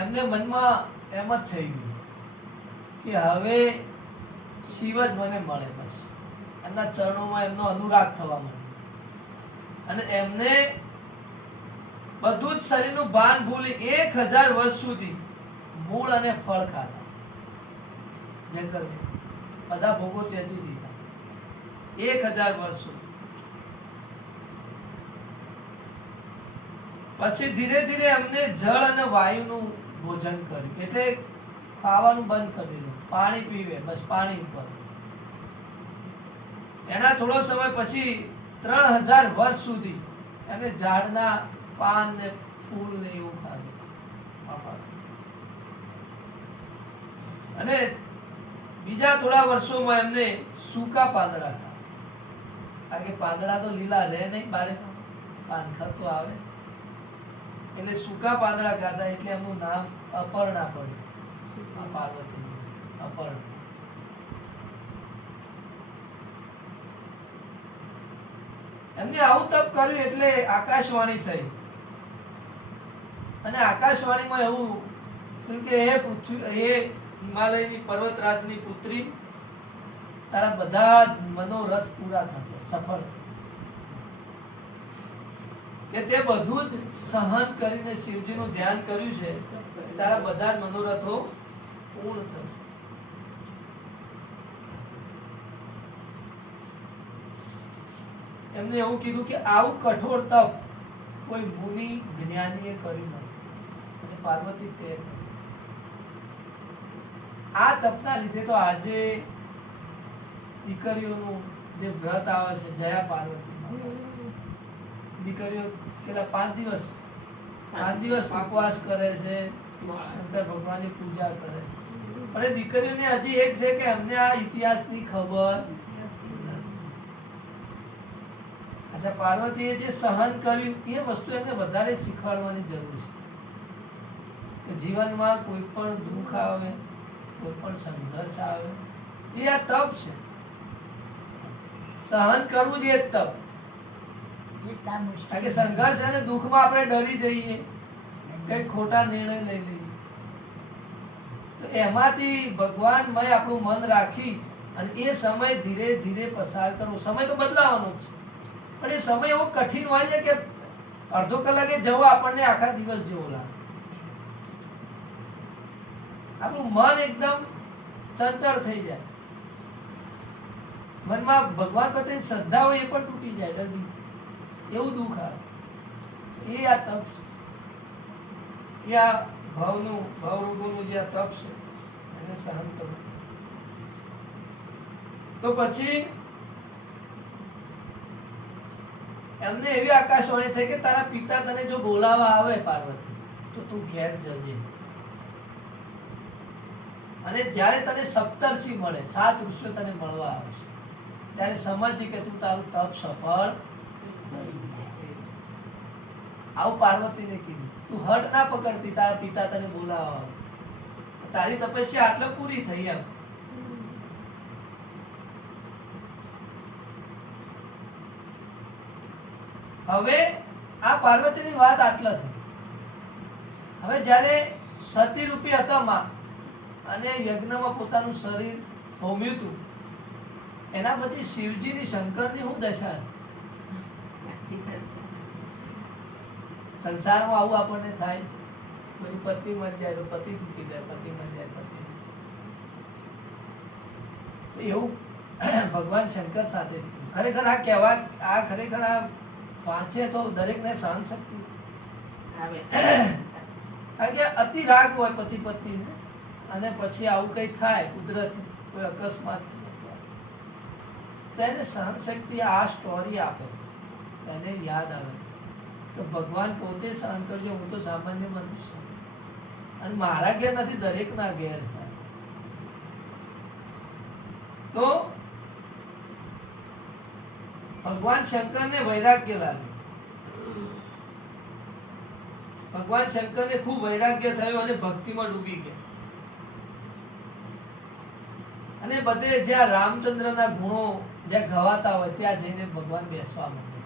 એમને મનમાં એમ જ થઈ ગયું કે હવે શિવ જ મને મળે. બસ એમના ચરણોમાં એમનો અનુરાગ થવા માંડ્યો, અને એમને બધું જ શરીરનું ભાન ભૂલી 1000 વર્ષ સુધી મૂળ અને ફળ ખાધા. જંગલમાં બધા ભોગો ત્યજી દીધા 1000 વર્ષ સુધી. પછી ધીરે ધીરે એમને જળ અને વાયુનું ભોજન કર્યું, એટલે ખાવાનું બંધ કરી દીધું. પાણી પીવે, બસ પાણી ઉપર. એના થોડો સમય પછી 3000 વર્ષ સુધી એમને ઝાડના પાન ને ફૂલ ને એવું ખાધું. અને બીજા થોડા વર્ષોમાં એમને સૂકા પાંદડા ખાવા, કારણ કે પાંદડા તો લીલા રહે નહીં, બારે પાનખર તો આવે. એટલે સૂકા પાંદડા ખાધા એટલે એમનું નામ અપર્ણા પડ્યું. આ પાર્વતીનું અપર્ણા. એમને આવું તપ કર્યું એટલે આકાશવાણી થઈ. અને આકાશવાણીમાં એવું થયું કે હે પૃથ્વી, હે હિમાલયની પર્વતરાજની પુત્રી, તારા બધા જ મનોરથ પૂરા થશે, સફળ થશે. કે તે બધું જ સહન કરીને શિવજીનું ધ્યાન કર્યું છે, તારા બધા જ મનોરથો પૂર્ણ થશે. એમને એવું કીધું કે આવું કઠોર તપ કોઈ મુનિ જ્ઞાનીએ કર્યું નથી. અને પાર્વતી તે આ તપના લીધે તો આજે દીકરીઓનું જે વ્રત આવે છે, જયા પાર્વતી દીકરીઓ કેટલા 5 દિવસ ઉપવાસ કરે છે, શંકર ભગવાનની પૂજા કરે છે. પણ એ દીકરીઓને હજી એક છે કે અમને આ ઇતિહાસની ખબર. અચ્છા, પાર્વતીએ જે સહન કર્યું એ વસ્તુ એમને વધારે શીખવાડવાની જરૂર છે કે જીવનમાં કોઈ પણ દુઃખ આવે, કોઈ પણ સંઘર્ષ આવે, એ આ તપ છે. સહન કરવું જ એ જ તપ. જેટલા કારણ કે મુશ્કેલ સંઘર્ષ અને દુઃખમાં આપણે ડરી જઈએ, કઈ ખોટા નિર્ણય લઈ લઈએ, તો એમાંથી ભગવાનમય આપણું મન રાખી અને એ સમય ધીરે ધીરે પસાર કરવો. સમય તો બદલાવાનો જ છે, પણ એ સમય એવો કઠિન હોય છે કે અડધો કલાકે જવો આપણને આખા દિવસ જેવો લાગે. આપણું મન એકદમ ચંચળ થઈ જાય, મનમાં ભગવાન પ્રત્યે શ્રદ્ધા હોય એ પણ તૂટી જાય, ડગી એવું દુઃખ આવે. એ આ તપ છે, એ આ ભાવરૂપોનું જે આ તપ છે એને સહન કરવું. તો પછી એમને એવી આકાશવાણી થઈ કે તારા પિતા તને જો બોલાવા આવે પાર્વતી, તો તું ઘેર જજે. અને જ્યારે તને સપ્તર્ષિ મળે, 7 ઋષિઓ તને મળવા આવશે, ત્યારે સમજી કે તું તારું તપ સફળ આવું પાર્વતીને કીધું. તું હટ ના પકડતી, તારા પિતા તને બોલાવા આવે, તારી તપસ્યા આટલે પૂરી થઈ એમ. હવે આ પાર્વતીની વાત આટલા થઈ. હવે જ્યારે સતી રૂપી હતા માં અને યજ્ઞમાં પોતાનું શરીર હોમ્યું હતું, એના પછી શિવજીની શંકરની શું દશા હતી? સાચી વાત છે. સંસારમાં આવું આપણને થાય છે. કોઈની પત્ની મરી જાય તો પતિ દુખી જાય, પતિ મરી જાય પતિ. તો એવું ભગવાન શંકર સાથે થયું. ખરેખર આ કહેવા, આ ખરેખર આ વાંચે તો દરેકને સહન શક્તિ આવે કારણ કે અતિ રાગ હોય પતિ પત્નીને, અને પછી આવું કંઈ થાય કુદરતી કોઈ અકસ્માત થાય તો એને સહન શક્તિ આ સ્ટોરી આપે, એને યાદ આવે કે ભગવાન પોતે સહન કરજો, હું તો સામાન્ય મનુષ્ય અને મારા ઘેર નથી, દરેકના ઘેર થાય. તો ભગવાન શંકરને વૈરાગ્ય લાગ્યું. ભગવાન શંકરને ખૂબ વૈરાગ્ય થયું અને ભક્તિમાં ડૂબી ગયા. અને બધે જ્યાં રામચંદ્રના ગુણો જ્યાં ગવાતા હોય ત્યાં જઈને ભગવાન બેસવા માંડ્યા.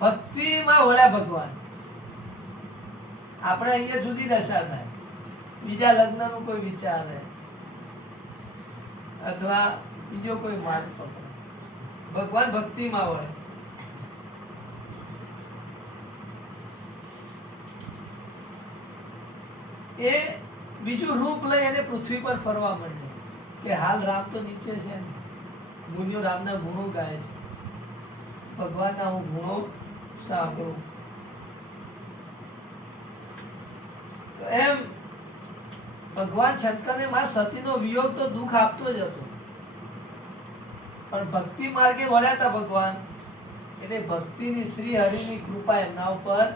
ભક્તિમાં વળ્યા ભગવાન. આપણે અહીંયા જુદી દશા થાય, બીજા લગ્નનું કોઈ વિચારે અથવા બીજો કોઈ માર્ગ પકડે, ભગવાન ભક્તિમાં વળે. એ બીજું રૂપ લઈ અને પૃથ્વી પર ફરવા માંડે કે હાલ રામ તો નીચે છે ને, મુનિઓ રામના ગુણો ગાય છે, ભગવાનના હું ગુણો સાંભળું. તો એમ ભગવાન શંકરને માં સતીનો વિયોગ તો દુઃખ આપતો જ હતો, પણ ભક્તિ માર્ગે વળ્યા હતા ભગવાન, એટલે ભક્તિની શ્રી હરિની કૃપા એમના ઉપર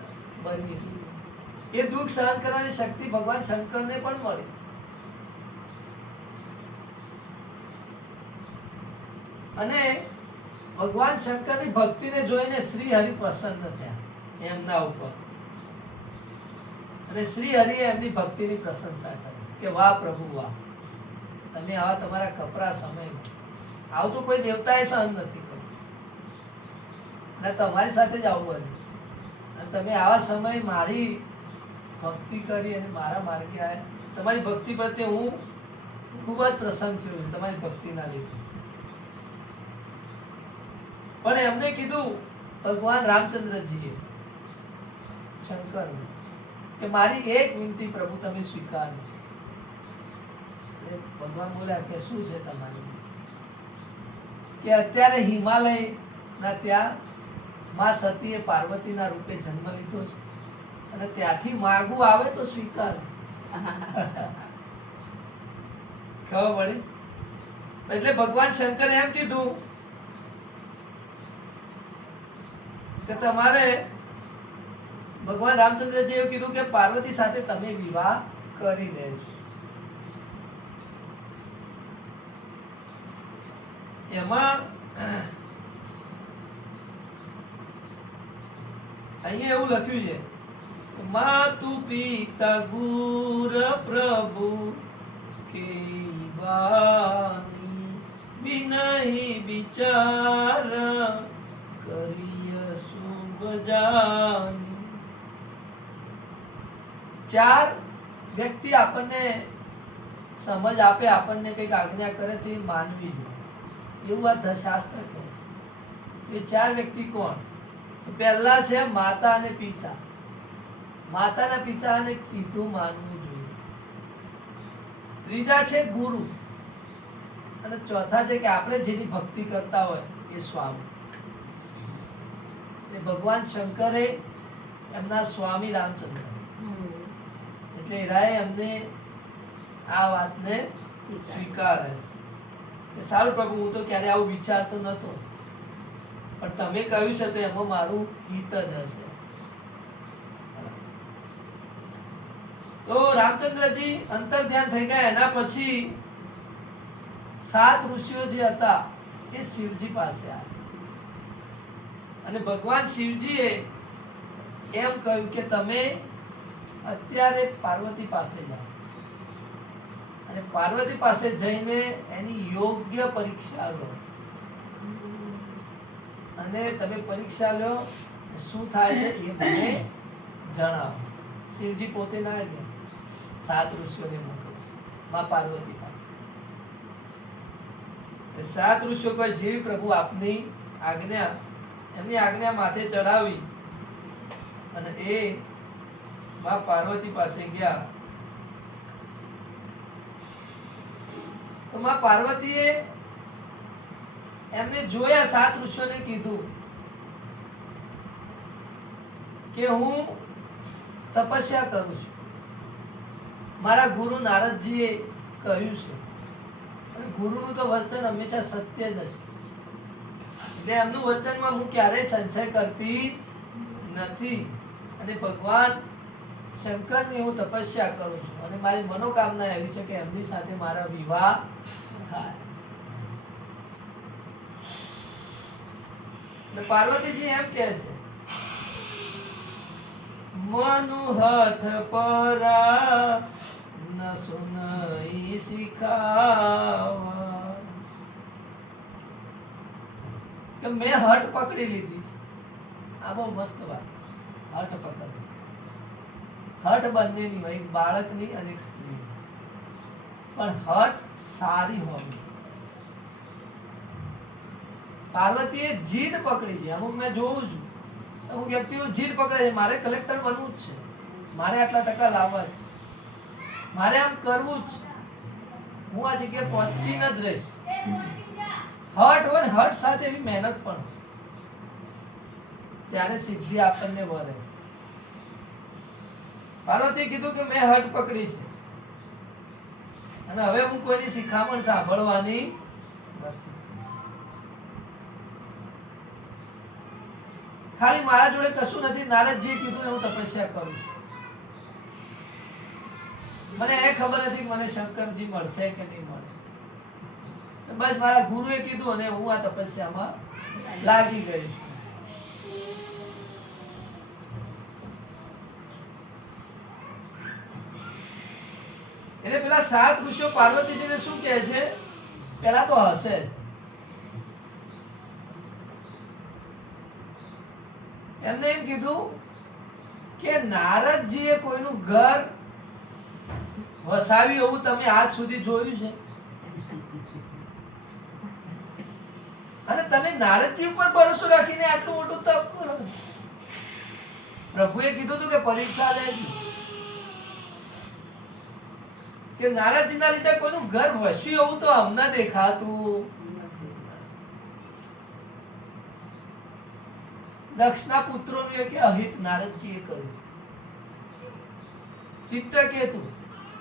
બની. એ દુઃખ સહન કરવાની શક્તિ ભગવાન શંકરને પણ મળી. અને ભગવાન શંકરની ભક્તિને જોઈને શ્રી હરિ પ્રસન્ન થયા એમના ઉપર. અને શ્રી હરિએ એમની ભક્તિની પ્રશંસા કરી કે વાહ પ્રભુ વાહ, તમે આવા તમારા કપરા સમયમાં આવું તો કોઈ દેવતાએ સહન નથી કર્યું, અને તમારી સાથે જ આવું બન્યું, અને તમે આવા સમય મારી ભક્તિ કરી અને મારા માર્ગે આવ્યા. તમારી ભક્તિ પ્રત્યે હું ખૂબ જ પ્રસન્ન થયો તમારી ભક્તિના લીધે. પણ એમને કીધું ભગવાન રામચંદ્રજીએ શંકરને કે મારી એક વિનંતી પ્રભુ તમે સ્વીકારો. એટલે ભગવાન બોલ્યા કે શું છે તમારી? કે અત્યારે હિમાલયના ત્યાં માં સતીએ પાર્વતીના રૂપે જન્મ લીધો છે, અને ત્યાંથી માગું આવે તો સ્વીકાર. ખબર પડી? એટલે ભગવાન શંકરે એમ કીધું કે તમારે, ભગવાન રામચંદ્રજી એવું કીધું કે પાર્વતી સાથે તમે વિવાહ કરી લેજો. એમાં અહીંયા એવું લખ્યું છે, માતુ પિતા ગુર પ્રભુ કે વાણી બિનહી વિચાર કરીય શુભ જાની. ચાર વ્યક્તિ આપણને સમજ આપે, આપણને કંઈક આજ્ઞા કરે તો એ માનવી જોઈએ, એવું આ શાસ્ત્ર કહે છે. એ ચાર વ્યક્તિ કોણ? પહેલા છે માતા અને પિતા. માતાના પિતાને કીધું માનવું જોઈએ. ત્રીજા છે ગુરુ, અને ચોથા છે કે આપણે જેની ભક્તિ કરતા હોય એ સ્વામી. એ ભગવાન શંકરે એમના સ્વામી રામચંદ્ર, એટલે એરાએ એમને આ વાતને સ્વીકારે છે કે સારું પ્રભુ, હું તો ક્યારે આવું વિચારતો નતો, પણ તમે કહ્યું છે તો એમાં મારું હિત જ હશે. તો રામચંદ્રજી અંતર ધ્યાન થઈ ગયા. એના પછી 7 ઋષિઓ જે હતા એ શિવજી પાસે આવ્યા, અને ભગવાન શિવજીએ એમ કહ્યું કે તમે અત્યારે પાર્વતી પાસે જાઓ, અને પાર્વતી પાસે જઈને એની યોગ્ય પરીક્ષા લો, અને તમે પરીક્ષા લો, શું થાય છે એ મને જણાવો. શિવજી પોતે ના ગયા, 7 ઋષિઓને મોકલો માં પાર્વતી પાસે. 7 ઋષિઓ કોઈ જેવી પ્રભુ આપની આજ્ઞા, એમની આજ્ઞા માથે ચડાવી અને એ માં પાર્વતી પાસે ગયા. તો માં પાર્વતીએ એમને જોયા, 7 ઋષિઓને કીધું કે હું તપસ્યા કરું છું, મારા ગુરુ નારદજીએ કહ્યું છે, અને ગુરુનું તો વચન હંમેશા સત્ય જ હશે, એટલે એમનું વચનમાં હું ક્યારેય સંશય કરતી નથી. અને ભગવાન શંકરની હું તપસ્યા કરું છું, અને મારી મનોકામના એવી છે કે એમની સાથે મારા વિવાહ થાય. એટલે પાર્વતીજી એમ કહે છે, મનુ હઠ પરા ન સુનઈ શીખાવા, કે મેં હઠ પકડી લીધી છે. આ બહુ મસ્ત વાત, હઠ પકડ. હઠ બંનેની હોય, એક બાળકની અને એક સ્ત્રી, પણ હઠ સારી હોવી. પાર્વતીએ જીદ પકડી છે. અમુક મેં જોઉં છું, અમુક વ્યક્તિઓ જીદ પકડે છે, મારે કલેક્ટર બનવું જ છે, મારે આટલા ટકા લાવવા જ છે, મારે આમ કરવું જ છે, હું આ જગ્યાએ પહોંચીને જ રહીશ. હઠ હોય ને, હઠ સાથે એવી મહેનત પણ, ત્યારે સિદ્ધિ આપણને વળે છે. પાર્વતીએ કીધું કે મેં હઠ પકડી છે, અને હવે હું કોઈની શિખામણ સાંભળવાની નથી. ખાલી મારા જોડે કશું નથી, નારદજીએ કીધું ને હું તપસ્યા કરું છું. મને એ ખબર નથી કે મને શંકરજી મળશે કે નહીં મળે, બસ મારા ગુરુએ કીધું અને હું આ તપસ્યામાં લાગી ગઈ. એટલે પેલા 7 ઋષિઓ પાર્વતીજીને શું કહે છે? પેલા તો હસે જ. એમને એમ કીધું કે નારદજીએ કોઈનું ઘર વસાવ્યું એવું તમે આજ સુધી જોયું છે? અને તમે નારદજી ઉપર ભરોસો રાખીને આટલું મોટું તપ કરો. પ્રભુએ કીધું હતું કે પરીક્ષા લેજો કે નારદજીના લીધે કોઈનું ઘર વસ્યું એવું તો અમને દેખાતું. દક્ષના પુત્રોનું એક અહિત નારદજીએ કર્યું. ચિત્રકેતુ,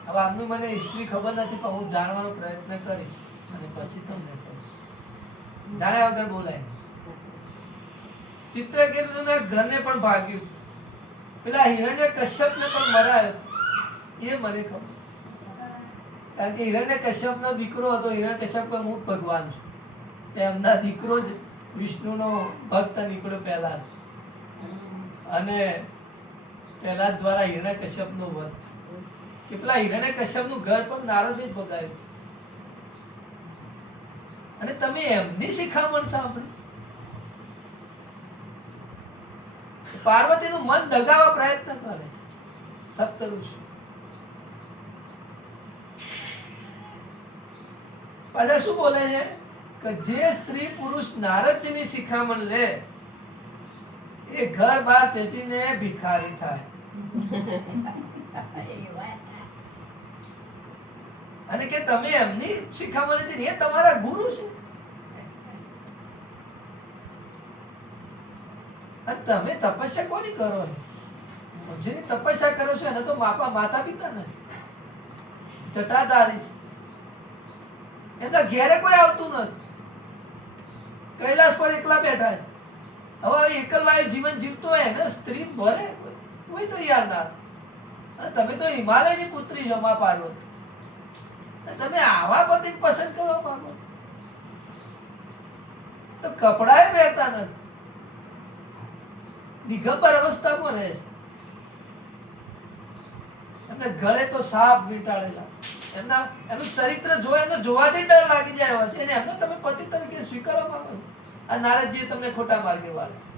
હવે આમનું મને હિસ્ટ્રી ખબર નથી પણ હું જાણવાનો પ્રયત્ન કરીશ અને પછી તમને કહીશ. જાણ્યા વગર બોલાય. ચિત્રકેતુના ઘરને પણ ભાગ્યું, પેલા હિરણ્યકશ્યપને પણ મરાયો. એ મને ખબર, કારણ કે હિરણ્યકશ્યપનો દીકરો હતો. હિરણ્યકશ્યપ કે હું ભગવાન છું, એમના દીકરો જ વિષ્ણુનો ભક્ત નીકળ્યો પહેલા, અને પહેલા દ્વારા હિરણ્યકશ્યપનો વધ. કેટલા હિરણ્યકશ્યપનું ઘર પણ નારદે જ બગાડ્યું. અને તમે એમની શિખામણ સાંભળી. પાર્વતીનું મન દગાવવા પ્રયત્ન કરે સપ્તઋષિ. પાછા શું બોલે છે કે જે સ્ત્રી પુરુષ નારદજીની શિખામણ લે એ ઘર બહાર તેજીને ભિખારી થાય. એ વાત. અને કે તમે એમની શિખામણ લીધી, એ તમારા ગુરુ છે. અને તમે તપસ્યા કોની કરો છો? જેની તપસ્યા કરો છો એને તો માતા પિતા નથી, જટાધારી છે. એમના ઘેરે કોઈ આવતું નથી, કૈલાસ પર એકલા બેઠા છે. હવે એકલવાયુ જીવન જીવતો હોય એને સ્ત્રી ભરે કોઈ તૈયાર ના. અને તમે તો હિમાલયની પુત્રી છો મા પાર્વતી, તમે આવા પતિ પસંદ કરવા માંગો તો કપડાએ પહેરતા નથી, દિગંબર અવસ્થામાં રહે છે. એમને ગળે તો સાપ વીંટાળેલા, એનું ચરિત્ર જોવાથી ડર લાગી જાય એવા છે. એને એમને તમે પતિ તરીકે સ્વીકારવા માંગો. આ નારદજીએ તમને ખોટા માર્ગે વાળ્યા.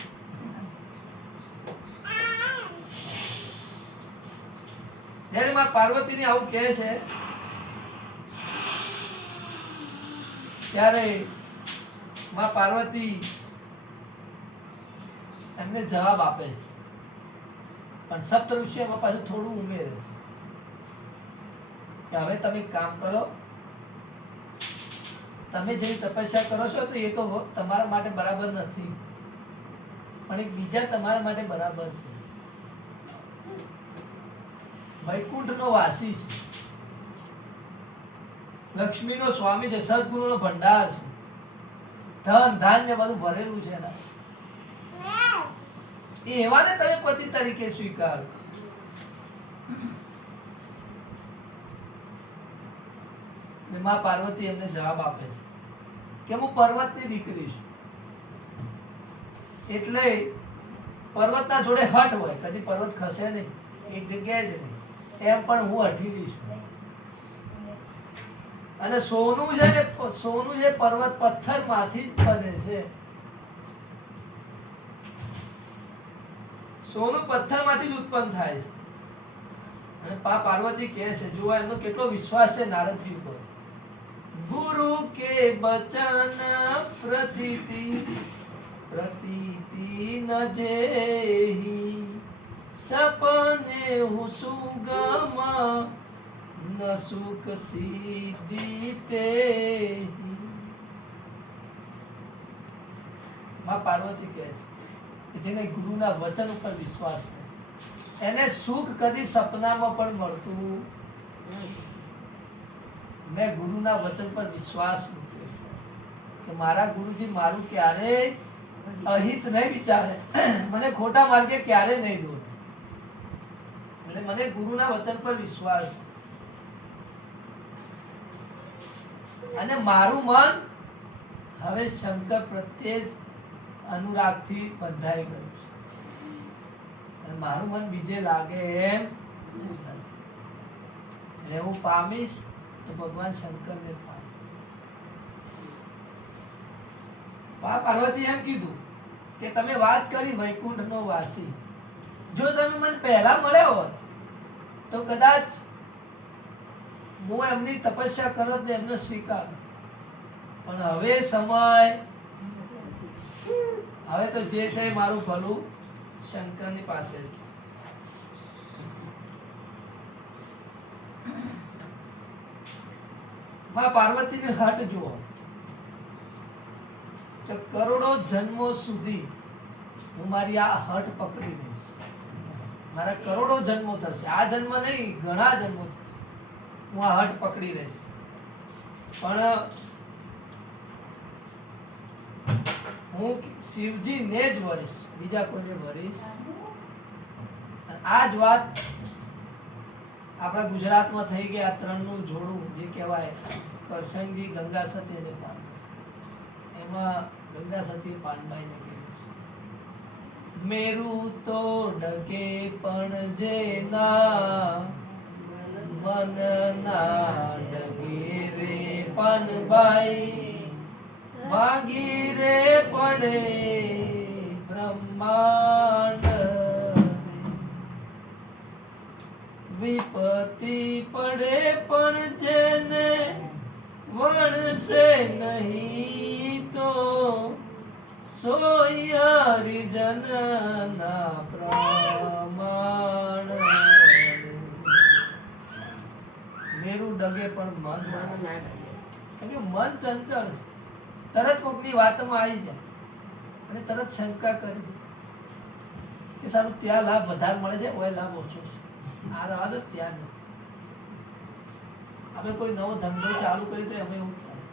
જયારે માં પાર્વતીને આવું કહે છે ત્યારે માં પાર્વતી એમને જવાબ આપે છે, પણ સપ્તઋષિઓમાં પાછું થોડું ઉમેરે છે કે હવે તમે કામ કરો, તમે જેવી તપસ્યા કરો છો તો એ તો તમારા માટે બરાબર નથી, પણ એક બીજા તમારા માટે બરાબર છે. વૈકુંઠનો વાસી છે, લક્ષ્મીનો સ્વામી છે, સદગુરુનો ભંડાર છે, ધન ધાન્ય બધું ભરેલું છે એના. એવાને તમે પતિ તરીકે સ્વીકારો. માં પાર્વતી એમને જવાબ આપે છે કે હું પર્વતની દીકરી છું, એટલે પર્વતના જોડે હઠ હોય, કદી પર્વત ખસે નહીં, એક જગ્યાએ જ નહીં, એમ પણ હું હઠીલી છું. અને સોનું છે ને, સોનું જે પર્વત પથ્થર માંથી જ બને છે. સોનું પથ્થર માંથી જ ઉત્પન્ન થાય છે. અને પાર્વતી કહે છે, જુઓ એમનો કેટલો વિશ્વાસ છે નારદજી ઉપર. ગુરુ કે બચન પ્રતીતિ ન જેહી, સપને હું સુગમ ન સુખ સિદ્ધિ તેહી. માં પાર્વતી કહે છે કે જેને ગુરુના વચન ઉપર વિશ્વાસ નથી એને સુખ કદી સપનામાં પણ મળતું નથી. મેં ગુરુના વચન પર વિશ્વાસ મૂક્યો કે મારા ગુરુજી મારું ક્યારેય અહિત નહીં વિચારે, મને ખોટા માર્ગે ક્યારે નહીં દોરે. એટલે મને ગુરુના વચન પર વિશ્વાસ, અને મારું મન હવે શંકર પ્રત્યે જ અનુરાગથી બંધાઈ ગયું છે. અને મારું મન બીજે લાગે એમ નથી. એટલે હું પામીશ તો ભગવાન શંકરને જ પામીશ. પાર્વતી એમ કીધું કે તમે વાત કરી વૈકુંઠનો વાસી, જો તમે મને પહેલા મળ્યા હોત તો કદાચ હું એમની તપસ્યા કરત ને એમને સ્વીકાર, પણ હવે સમય, હવે તો જે છે એ મારું ભલું શંકરની પાસે જ છે. માં પાર્વતીની હટ જુઓ કે કરોડો જન્મો સુધી હું મારી આ હટ પકડી લઈશ. મારા કરોડો જન્મો થશે, આ જન્મ નહીં, ઘણા જન્મો થશે, હું આ હટ પકડી લઈશ. પણ હું શિવજીને જ વરીશ, બીજા કોઈને વરીશ. આ જ વાત આપણા ગુજરાતમાં થઈ ગયા. આ ત્રણનું જોડું જે કહેવાય કરસંગજી, ગંગા સતી અને પાનબાઈ. એમાં ગંગા સતી પાનબાઈને કહેવું મેરું તો ડગે પણ જેના મન ના ડગે રે પાનબાઈ, માગી રે પડે બ્રહ્માંડ, વિપત્તિ પડે પણ જેને વણશે નહીં તો સોય હરિજનના પ્રમાણ. મેરું ડગે પણ મન ના કારણ ડગે. કે મન ચંચળ છે, તરત કોકની વાતમાં આવી જાય અને તરત શંકા કરી દે કે સારું ત્યાં લાભ વધારે મળે છે, ઓય લાભ ઓછો છે, આ રવા દો ત્યાં નહીં. આપણે કોઈ નવો ધંધો ચાલુ કરી તો એમાં એવું થાય.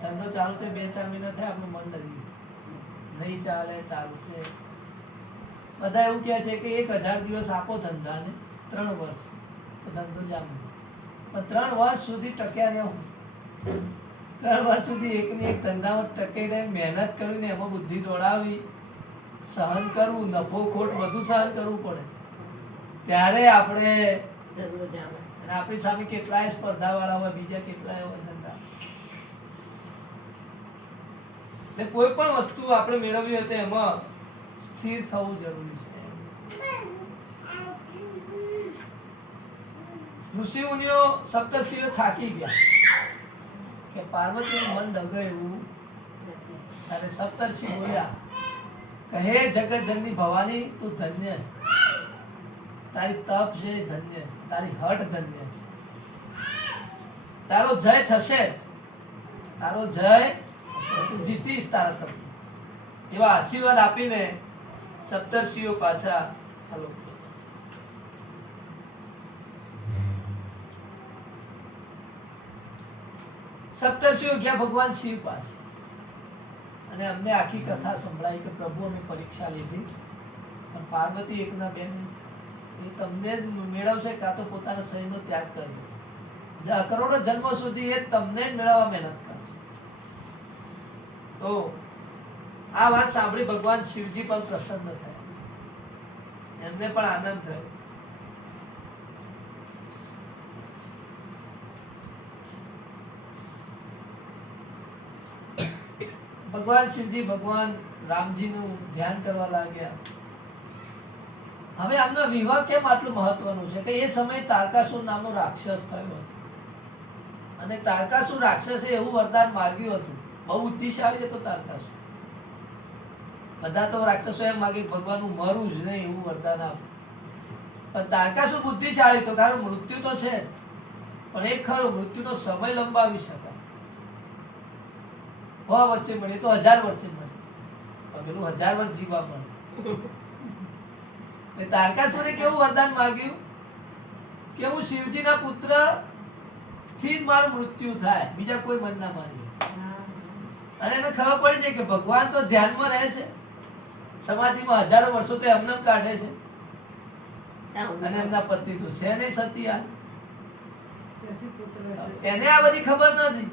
ધંધો ચાલુ થાય 2-4 મહિના થાય, આપણું મન ડગી નહીં ચાલે, ચાલશે. બધા એવું કહે છે કે 1000 દિવસ આપો ધંધાને, 3 વર્ષ તો ધંધો જામે. પણ 3 વર્ષ સુધી ટક્યા રહેવું, 3 વર્ષ સુધી એકની એક ધંધામાં ટકી રહી મહેનત કરવી ને એમાં બુદ્ધિ દોડાવી, સહન કરવું, નફો ખોટ બધું સહન કરવું પડે. ત્યારે આપણે, જરૂર જામે. અને આપણી સામે કેટલાય સ્પર્ધાવાળા હોય, બીજા કેટલાય હોય ધંધા. એટલે કોઈ પણ વસ્તુ આપણે મેળવવી હોય તો એમાં સ્થિર થવું જરૂરી છે. ઋષિ મુનિઓ સપ્તર્ષિઓ થાકી ગયા કે પાર્વતીનું મન ડગે એવું નથી. ત્યારે સપ્તર્ષિ બોલ્યા કહે જગત જનની ભવાની તું ધન્ય છે, તારી તપ છે એ ધન્ય છે, તારી હઠ ધન્ય છે, તારો જય થશે, તારો જય તું જીતીશ તારા તપ. એવા આશીર્વાદ આપીને સપ્તર્ષિઓ પાછા હાલો. સપ્તર્ષિઓ ગયા ભગવાન શિવ પાસે અને અમને આખી કથા સંભળાઈ કે પ્રભુ અમે પરીક્ષા લીધી પણ પાર્વતી એકના બે નહીં, એ તમને જ મેળવશે કાં તો પોતાના શરીરનો ત્યાગ કરી દેશે. કરોડો જન્મો સુધી એ તમને જ મેળવવા મહેનત કરશે. તો આ વાત સાંભળી ભગવાન શિવજી પણ પ્રસન્ન થયા, એમને પણ આનંદ થયો. ભગવાન શિવજી ભગવાન રામજીનું ધ્યાન કરવા લાગ્યા. હવે આમનો વિવાહ કેમ આટલું મહત્વનું છે કે એ સમયે તારકાસુર નામનો રાક્ષસ થયો હતો અને તારકાસુર રાક્ષસે એવું વરદાન માંગ્યું હતું, બહુ બુદ્ધિશાળી હતો તારકાસુર. બધા તો રાક્ષસો એમ માગે ભગવાન હું મરું જ નહીં એવું વરદાન આપ, પણ તારકાસુર બુદ્ધિશાળી તો કારણ મૃત્યુ તો છે પણ એ ખરું મૃત્યુનો સમય લંબાવી શકાય. 100 વર્ષે મળે તો 1000 વર્ષે મળે, પણ પેલું 1000 વર્ષ જીવવા મળે. તારકાસુરે કેવું વરદાન માંગ્યું કે હું શિવજીના પુત્ર થી જ મારું મૃત્યુ થાય, બીજા કોઈ મન ના માની. અને એને ખબર પડી જાય કે ભગવાન તો ધ્યાનમાં રહે છે, સમાધિમાં હજારો વર્ષો તો એમને કાઢે છે અને એમના પત્ની તો છે નહીં સતી. હાલ એને આ બધી ખબર નથી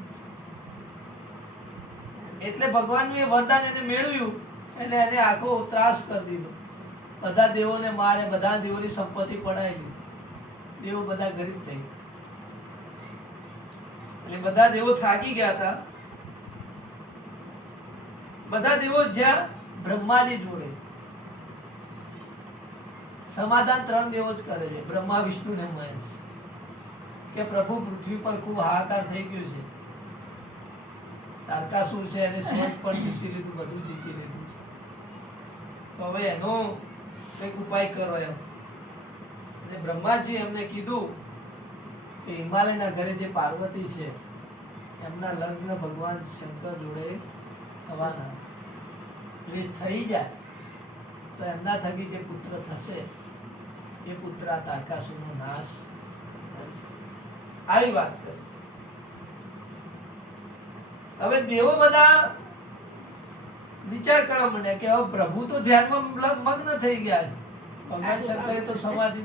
એટલે ભગવાનનું એ વરદાન એને મેળવ્યું એટલે એને આખો ત્રાસ કરી દીધો. બધા દેવોને મારે, બધા દેવોની સંપત્તિ પડાવી દીધી, દેવો બધા ગરીબ થઈ ગયા. એટલે બધા દેવો થાકી ગયા હતા. બધા દેવો જ્યાં બ્રહ્માજી જોડે સમાધાન 3 દેવો જ કરે છે, બ્રહ્મા, વિષ્ણુ ને મહેશ. કે પ્રભુ પૃથ્વી પર ખૂબ હાહાકાર થઈ ગયો છે, તારકાસુર છે એને સ્વર્ગ પણ જીતી લીધું, બધું જીતી લીધું છે, તો હવે એનો કંઈક ઉપાય કરો એમ. અને બ્રહ્માજી એમને કીધું કે હિમાલયના ઘરે જે પાર્વતી છે એમના લગ્ન ભગવાન શંકર જોડે થવાના છે. જો એ થઈ જાય તો એમના થકી જે પુત્ર થશે એ પુત્ર આ તારકાસુરનો નાશ કરશે. આવી વાત કરી. હવે દેવો બધા વિચાર કરવા માંડ્યા કે હવે પ્રભુ તો ધ્યાનમાં મગ્ન થઈ ગયા છે, ભગવાન શંકરે તો સમાધિ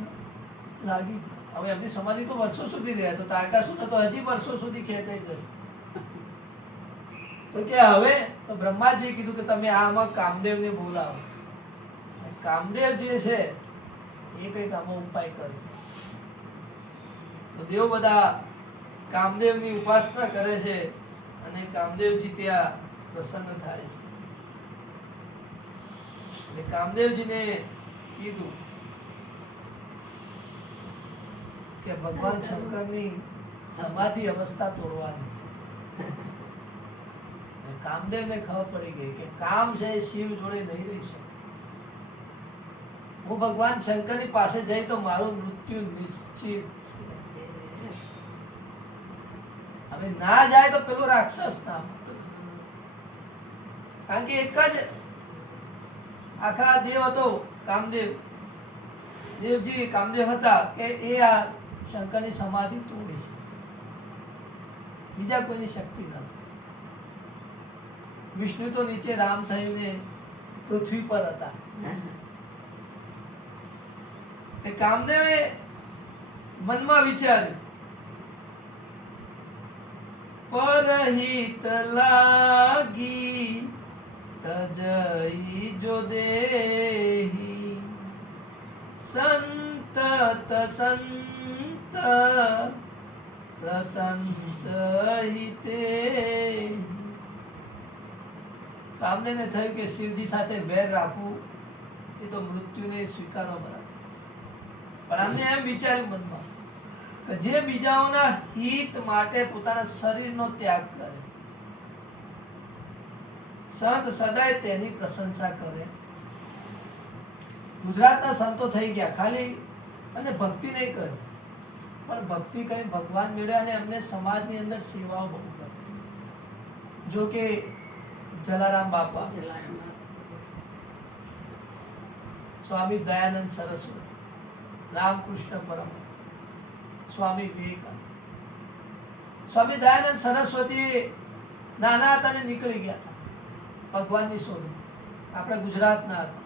લાગી. હવે એમની સમાધિ તો વર્ષો સુધી રહ્યા, તો તારકાસુર તો હજી વર્ષો સુધી ખેંચાઈ જશે. તો કે હવે તો બ્રહ્માજીએ કીધું કે તમે આમાં કામદેવને બોલાવો. કામદેવ જે છે એ કંઈક આમાં ઉપાય કરશે. તો દેવ બધા કામદેવની ઉપાસના કરે છે અને કામદેવજી ત્યાં પ્રસન્ન થાય છે. એટલે કામદેવજીને કીધું કે ભગવાન શંકરની સમાધિ અવસ્થા તોડવાની છે. કામદેવને ખબર પડી ગઈ કે કામ છે એ શિવ જોડે નહીં રહી શકે. હું ભગવાન શંકરની પાસે જઈ તો મારું મૃત્યુ નિશ્ચિત છે. હવે ના જાય તો પેલો રાક્ષસ ના, કારણ કે એક જ આખા દેવ હતો કામદેવ. દેવજી કામદેવ હતા કે એ આ શંકરની સમાધિ તોડી છે, બીજા કોઈની શક્તિ નથી. વિષ્ણુ તો નીચે રામ થઈને પૃથ્વી પર હતા. કામદેવે મનમાં વિચાર્યું, પરહિત લાગી તજઈ જો દેહી સંતત સંત પ્રશંસહિતે. કામદેવને થયું કે શિવજી સાથે વેર રાખવું એ તો મૃત્યુને સ્વીકારવા બરાબર. પણ આમને એમ વિચાર્યું મનમાં કે જે બીજાઓના હિત માટે પોતાના શરીરનો ત્યાગ કરે, સંત સદાય તેની પ્રશંસા કરે. ગુજરાતના સંતો થઈ ગયા ખાલી અને ભક્તિ નહીં કરી, પણ ભક્તિ કરી ભગવાન મેળવ્યા અને એમને સમાજની અંદર સેવાઓ બહુ કરી. જો કે જલારામ બાપા, સ્વામી દયાનંદ સરસ્વતી, રામકૃષ્ણ પરમહંસ, સ્વામી વિવેકાનંદ. સ્વામી દયાનંદ સરસ્વતી નાના હતા ને નીકળી ગયા હતા ભગવાનની શોધમાં. આપણે ગુજરાતના હતા,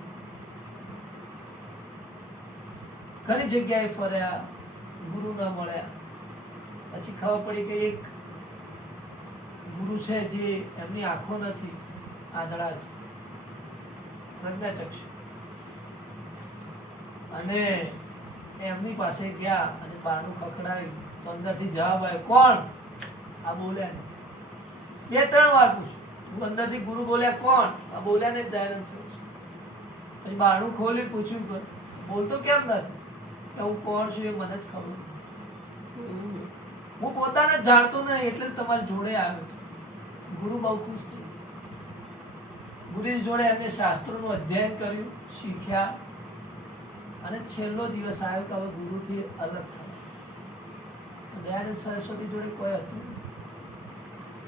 ઘણી જગ્યાએ ફર્યા, ગુરુ ન મળ્યા. પછી ખબર પડી કે એક ગુરુ છે જે એમની આંખો નથી, આંધળા છે, પ્રજ્ઞાચક્ષુ. અને એમની પાસે ગયા અને બારણું ખખડાવ્યું તો અંદરથી જવાબ આવ્યો, કોણ? આ બોલ્યા ને 2-3 વાર પૂછ્યું, હું અંદરથી ગુરુ બોલ્યા કોણ? આ બોલ્યા ને દયાનંદ સરસ્વતી. પછી બારણું ખોલી પૂછ્યું, બોલતો કેમ નથી? કે હું કોણ છું એ મને જ ખબર, હું પોતાને જાણતો નહીં એટલે તમારી જોડે આવ્યો. ગુરુ બહુ ખુશ થઈ. ગુરુ જોડે એમને શાસ્ત્રોનું અધ્યયન કર્યું, શીખ્યા અને છેલ્લો દિવસ આવ્યો કે હવે ગુરુથી અલગ થયો. દયાનંદ સરસ્વતી જોડે કોઈ હતું નહીં,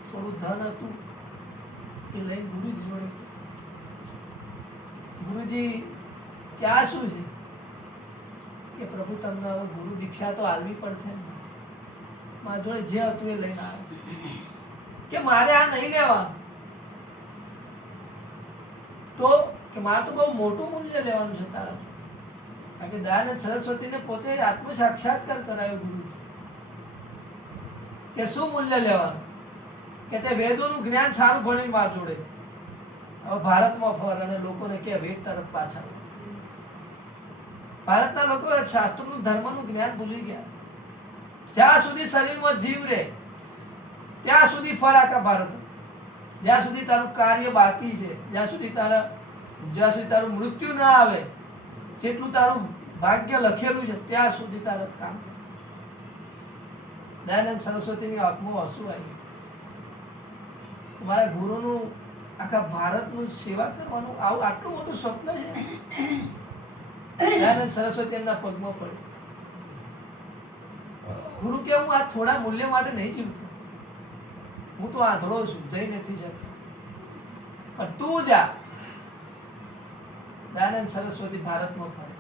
થોડું ધન હતું એ લઈને ગુરુજી જોડે. ગુરુજી કે આ શું છે? કે પ્રભુ તમને હવે ગુરુ દીક્ષા તો આલવી પડશે ને. મારા જોડે જે હતું એ લઈને આવ્યો. કે મારે આ નહીં લેવાનું. તો કે મારે તો બહુ મોટું મૂલ્ય લેવાનું છે તારા. કારણ કે દયાનંદ સરસ્વતીને પોતે આત્મ સાક્ષાત્કાર કરાયો ગુરુ. કે શું મૂલ્ય લેવાનું? કે તે વેદોનું જ્ઞાન સારું ભણી મારા જોડે હવે ભારતમાં ફર અને લોકોને કે વેદ તરફ પાછા. ભારતના લોકો શાસ્ત્રોનું ધર્મનું જ્ઞાન ભૂલી ગયા. જ્યાં સુધી શરીરમાં જીવ રહે ત્યાં સુધી ફર આખા ભારત. જ્યાં સુધી તારું કાર્ય બાકી છે, જ્યાં સુધી તારું મૃત્યુ ના આવે, જેટલું તારું ભાગ્ય લખેલું છે ત્યાં સુધી તારું કામ. દયાનંદ સરસ્વતીની આંખમાં આંસુ આવી. મારા ગુરુનું આખા ભારતનું સેવા કરવાનું આટલું મોટું સ્વપ્ન છે. દયાનંદ સરસ્વતી એમના પગમાં પડે. ગુરુ કે હું આ થોડા મૂલ્ય માટે નહીં જીવતો, હું તો આંધળો છું, જઈ નથી શકતો, પણ તું જા. દયાનંદ સરસ્વતી ભારતમાં ફરે.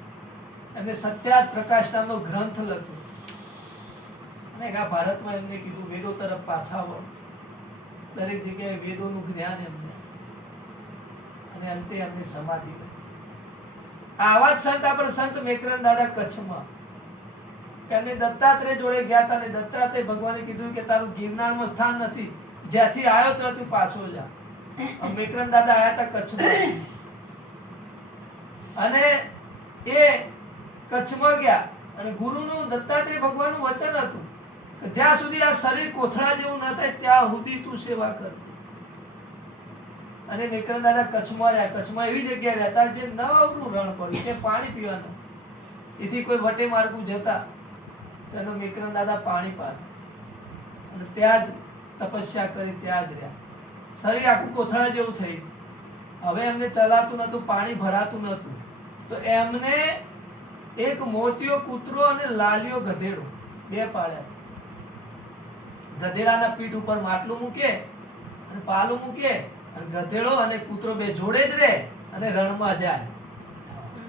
એમને સત્યાર્થ પ્રકાશ નામનો ગ્રંથ લખ્યો અને આ ભારતમાં એમને કીધું વેદો તરફ પાછા વળો. દરેક જગ્યાએ વેદોનું જ્ઞાન એમને, અને અંતે એમને સમાધિ કરી. આવા જ સંત આપણે સંત મેકરન દાદા કચ્છમાં કે એમને દત્તાત્રેય જોડે ગયા હતા અને દત્તાત્રેય ભગવાને કીધું કે તારું ગિરનારમાં સ્થાન નથી, જ્યાંથી આવ્યો ત્યાંથી પાછો જા. મેકરન દાદા આવ્યા હતા કચ્છમાં અને એ કચ્છમાં ગયા અને ગુરુનું દત્તાત્રેય ભગવાનનું વચન હતું કે જ્યાં સુધી આ શરીર કોથળા જેવું ન થાય ત્યાં સુધી તું સેવા કર. અને મેકરન દાદા કચ્છમાં રહ્યા. કચ્છમાં એવી જગ્યાએ રહેતા જે નવરું રણ પડ્યું, તે પાણી પીવાનું. એથી કોઈ વટે માર્ગું જતા તેનો મેકરન દાદા પાણી પાતા અને ત્યાં જ તપસ્યા કરી, ત્યાં જ રહ્યા. શરીર આખું કોથળા જેવું થઈ. હવે એમને ચલાતું નતું, પાણી ભરાતું નતું, તો એમને એક મોતિયો કૂતરો અને લાલિયો ગધેડો બે પાળ્યા. ગધેડાના પીઠ ઉપર માટલું મૂકે અને પાલું મૂકે, અને ગધેડો અને કૂતરો બે જોડે જ રહે અને રણમાં જાય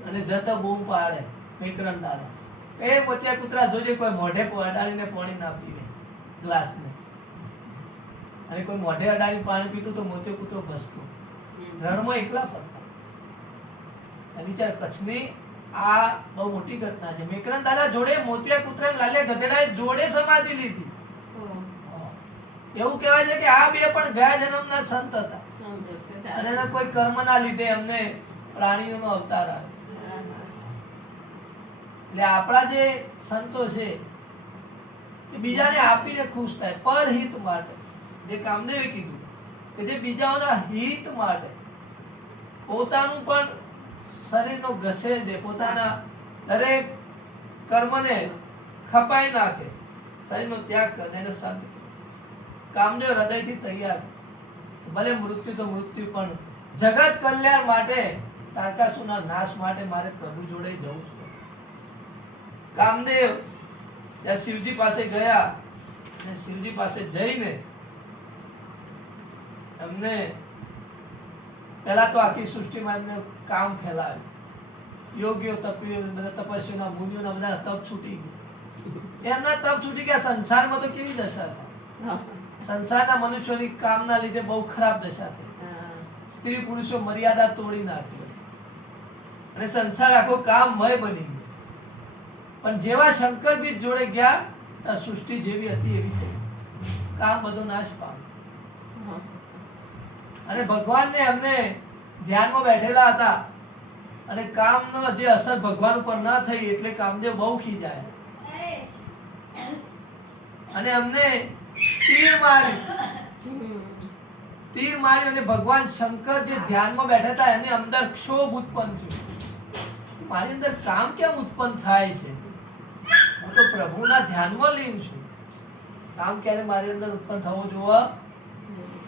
અને જતા બૂમ પાડે મેકરન દાદા. એ મોતિયા કૂતરા જોજે કોઈ મોઢે અડાડીને પાણી ના પીવે ગ્લાસને, અને કોઈ મોઢે અડાડી પાણી પીતું તો મોતિયો કૂતરો ભસતો. રણમાં એકલા ફરતા. વિચાર, કચ્છની આ બહુ મોટી ઘટના છે. મેકરન દાદા જોડે મોતિયા કૂતરા લાલિયા ગધેડાએ જોડે સમાધિ લીધી. એવું કહેવાય છે કે આ બે પણ ગયા જન્મના સંત હતા અને એના કોઈ કર્મના લીધે એમને પ્રાણીઓનો અવતાર આવ્યો. એટલે આપણા જે સંતો છે એ બીજાને આપીને ખુશ થાય, પરહિત માટે. જે કામદેવે કીધું કે જે બીજાઓના હિત માટે પોતાનું પણ શરીરનો ઘસે દે, પોતાના દરેક કર્મને ખપાઈ નાખે, શરીરનો ત્યાગ કરે, એને સંત. કામદેવ હૃદયથી તૈયાર, ભલે મૃત્યુ તો મૃત્યુ, પણ જગત કલ્યાણ માટે, તારકાસુરના નાશ માટે મારે પ્રભુ જોડે જવું છે. કામદેવ ત્યાં શિવજી પાસે ગયા અને શિવજી પાસે જઈને એમને પહેલા તો આખી સૃષ્ટિમાં એમને કામ ફેલાવ્યું. યોગીઓ, તપીઓ, બધા તપસ્વીઓના, મુનિઓના બધા તપ છૂટી ગયા. એમના તપ છૂટી ગયા. સંસારમાં તો કેવી દશા થાય! સંસારના મનુષ્યોની કામના લીધે બહુ ખરાબ દશા થઈ. સ્ત્રી પુરુષો મર્યાદા તોડી નાખી અને સંસાર આખો કામમય બની ગયો. પણ જેવા શંકર બીજ જોડે ગયા ત્યાં સૃષ્ટિ જેવી હતી એવી થઈ. કામ બધો નાશ પામ્યો અને ભગવાનને એમને ધ્યાનમાં બેઠેલા હતા અને કામનો જે અસર ભગવાન ઉપર ન થઈ એટલે કામદેવ બહુ ખીજાય અને એમને તીર માર્યું અને ભગવાન શંકર જે ધ્યાનમાં બેઠા હતા એની અંદર ક્ષોભ ઉત્પન્ન થયો. મારી અંદર કામ કેમ ઉત્પન્ન થાય છે? હું તો પ્રભુના ધ્યાનમાં લીન છું. કામ ક્યારે મારી અંદર ઉત્પન્ન થવો જોઈએ?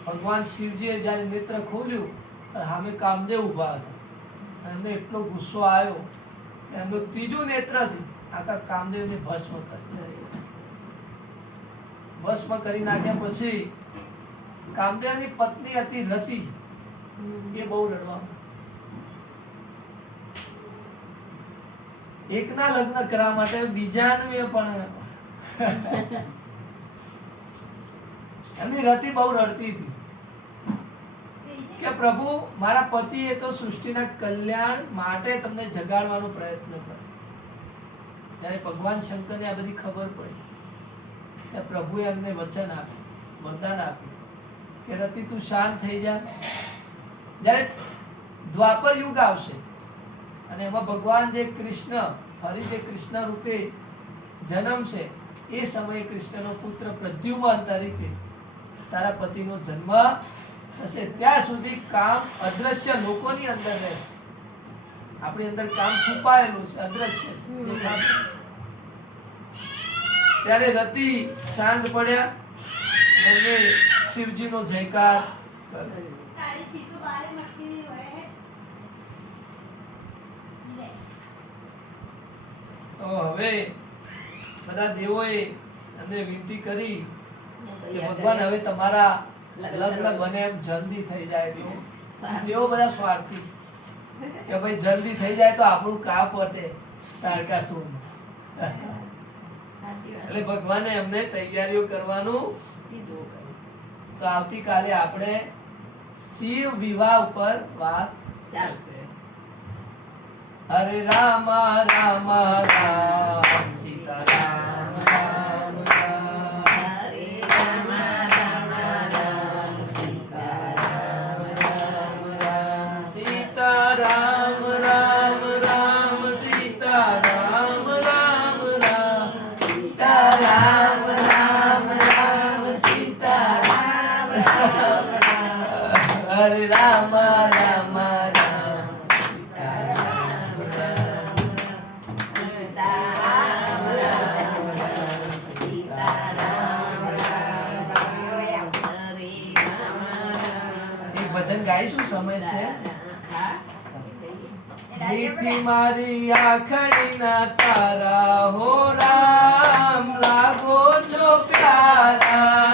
ભગવાન શિવજીએ જ્યારે નેત્ર ખોલ્યું સામે કામદેવ ઉભા હતા. એમને એટલો ગુસ્સો આવ્યો કે એમનું ત્રીજું નેત્રથી આખા કામદેવને ભસ્મ કરી નાખ્યા. પછી કામદેવની પત્ની હતી રતિ, એ બહુ રડવા. એકના લગ્ન કરવા માટે બીજાનું એ પણ એમની રતિ બહુ રડતી હતી કે પ્રભુ મારા પતિ એ તો સૃષ્ટિના કલ્યાણ માટે તમને જગાડવાનો પ્રયત્ન કર્યો. ત્યારે ભગવાન શંકરને આ બધી ખબર પડી ત્યારે પ્રભુએ એમને વચન આપ્યું, વરદાન આપ્યું કે રતિ તું શાંત થઈ જા. જ્યારે દ્વાપર યુગ આવશે અને એમાં ભગવાન જે કૃષ્ણ ફરી જે કૃષ્ણ રૂપે જન્મ છે એ સમયે કૃષ્ણનો પુત્ર પ્રદ્યુમન તરીકે તારા પતિનો જન્મ થશે. ત્યાં સુધી કામ અદ્રશ્ય લોકોની અંદર રહેશે. આપણી અંદર કામ છુપાયેલું છે, અદ્રશ્ય છે, દેખાતું નથી. ત્યારે રતિ શાંત પડ્યા અને એમને શિવજીનો જયકાર કર્યો. તો હવે બધા દેવોએ એમને વિનંતી કરી કે ભગવાન હવે તમારા લગ્ન બને એમ જલ્દી થઈ જાય તો. દેવો બધા સ્વાર્થી કે ભાઈ જલ્દી થઈ જાય તો આપણું કામ પટે તારકાસુર. એટલે ભગવાને એમને તૈયારીઓ કરવાનું કીધું. તો આવતીકાલે આપણે શિવ વિવાહ ઉપર વાત ચાલશે. હરે રામ રામ રામ સીતા રામ રામ રામ. હરે રામ રામ રામ સીતા રામ રામ રામ. સીતા રામ રામ રામ સીતા રામ રામ રામ. સીતા રામ રામ રામ સીતા રામ રામ રામ. હરે રામ રામ રામ સીતા રામ રામ. સીતા રામ રામ રામ સીતા રામ રામ રામ. હરે રામ રામ. એક ભજન ગાઈશું, સમય છે. હા. દીઠી મારી આખડીના તારા હો રામ લાગો છો પ્યારા.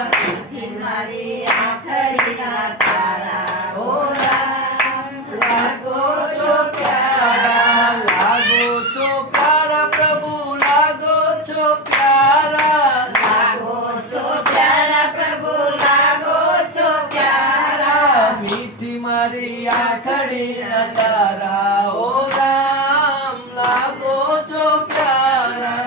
મારી આખડીના તારા હો રામ લાગો છો પ્યારા. લાગો છો પ્યારા પ્રભુ લાગો છો પ્યારા. લાગો છો પ્યારા પ્રભુ લાગો છો પ્યારા. મીઠી મારી આખડીના તારા હો રામ લાગો છો પ્યારા.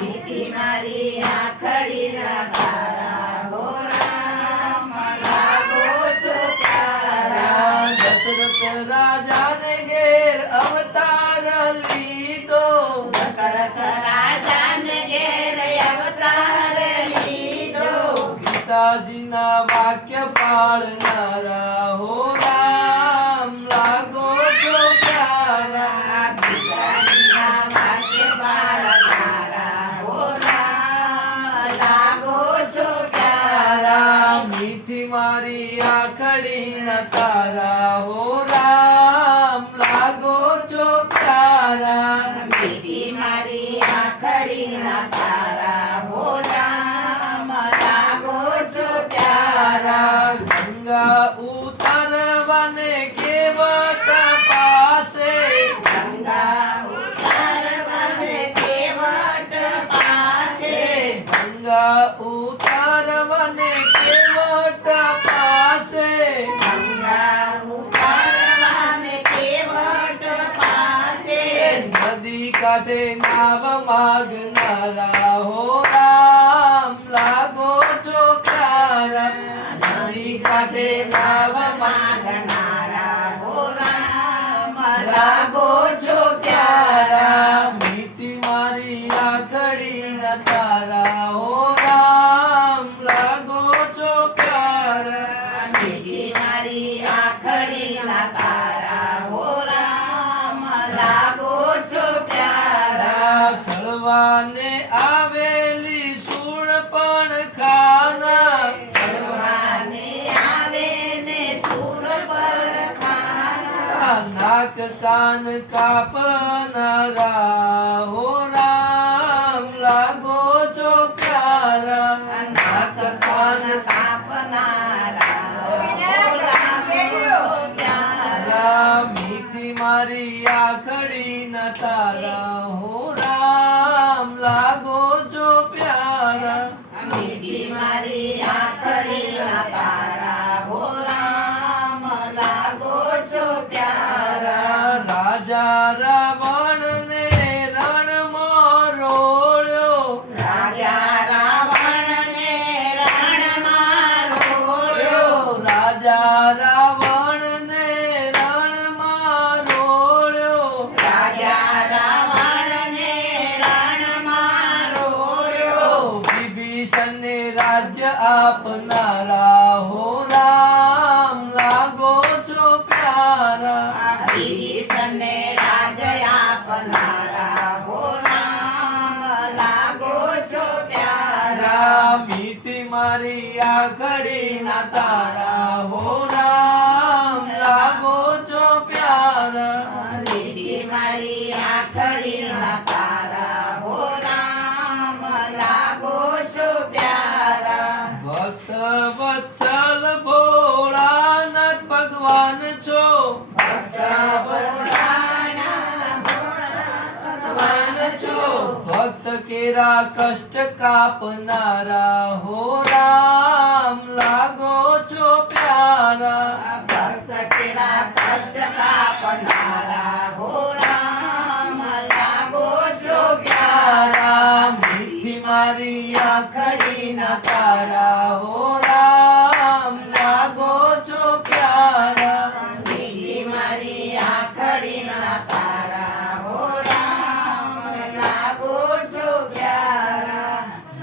મીઠી મારી આખડીના તારા હો રામ લાગો છો પ્યારા. દશરથ રાજાને ઘેર અવતાર લીધો. દશરથ રાજાને ઘેર અવતાર લીધો. ગીતાજીના વાક્ય પાળનારા હો રામ લાગો છો પ્યારા. ગીતાજીના વાક્ય પાળનારા હો રામ લાગો છો પ્યારા. મીઠી મારી આખડીના તારા હો રામ લાગો છો પ્યારા. મીઠી મારી આખડીના તારા હો રામ લાગો છો પ્યારા. ગંગા ઉતારવાને કેવટ પાસે. ગંગા ઉતારવાને કેવટ પાસે. ગંગા ઉતારવાને કેવટ પાસે. ગંગા ઉતારવાને કેવટ પાસે. નદી કાંઠે નાવ માગનારા હો રામ લાગો છો પ્યારા. નદી કાંઠે નાવ માંગનારા હો રામ લાગો છો પ્યારા. પ્યારા. મીઠી મારી આખડીના તારા હો રામ લાગો છો પ્યારા. મીઠી મારી આખડીના તારા હો રામ લાગો છો પ્યારા. છળવાને આવેલી સૂળ પણ ખાના. ચડવાને આવે ને સૂર પર ખાના. નાક કાન કાપનારા હો રામ લાગો છો પ્યારા. નાક કાન કાપનારા હો રામ છો પ્યારા. મીઠી મારી આખડીના તારા હો રામ લાગો છો પ્યારા. મીઠી મારી આખડીના તારા હો રામ લાગો છો પ્યારા. રાજા રાવણને રણમાં રાજ્ય આપનારા હો રામ લાગો છો પ્યારા વિભીષણને રાજ્ય આપનારા હો રામ લાગો છો પ્યારા મીઠી મારી આખડી ના તારા હો રામ લાગો છો પ્યારા મીઠી મારી આખડીના તારા હો રામ લાગો છો પ્યારા ભક્ત વત્સલ ભોળાનાથ ભગવાન છો ભગવાન છો ભક્ત કેરા કષ્ટ કાપનારા હો રામ લાગો છો પ્યારા ભક્ત કેરા કષ્ટ કાપનારા હો રામ લાગો છો પ્યારા મીઠી મારી આખડી ના તારા હો રામ લાગો છો પ્યારા મીઠી મારી આખડીના તારા હો રામ લાગો છો પ્યારા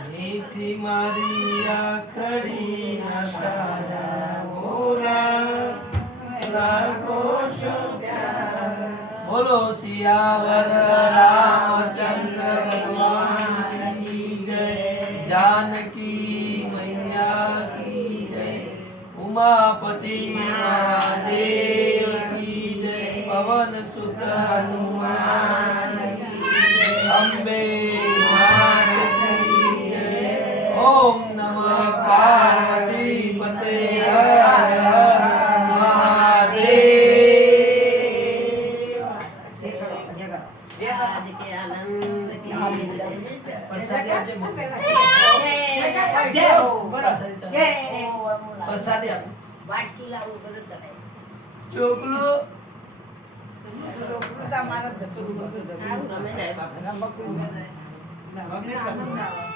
મીઠી મારી આખડી ના તારા હો રામ લાગો છો પ્યારા બોલો સિયાવર રામચંદ્ર ભગવાન કી જય जानकी मैया की जय उमापति महादेव की जय पवन सुत हनुमान की जय अम्बे मात की जय ओम नमः पार्वती पते हर हर महादेव आज के आनंद की जय। प्रसादी आपजे જય હો. प्रसादी જય. प्रसादी आप વાટકી લાવું બધું તમે ચોકલું આવું રમે જાય બાપા. આનંદ આવે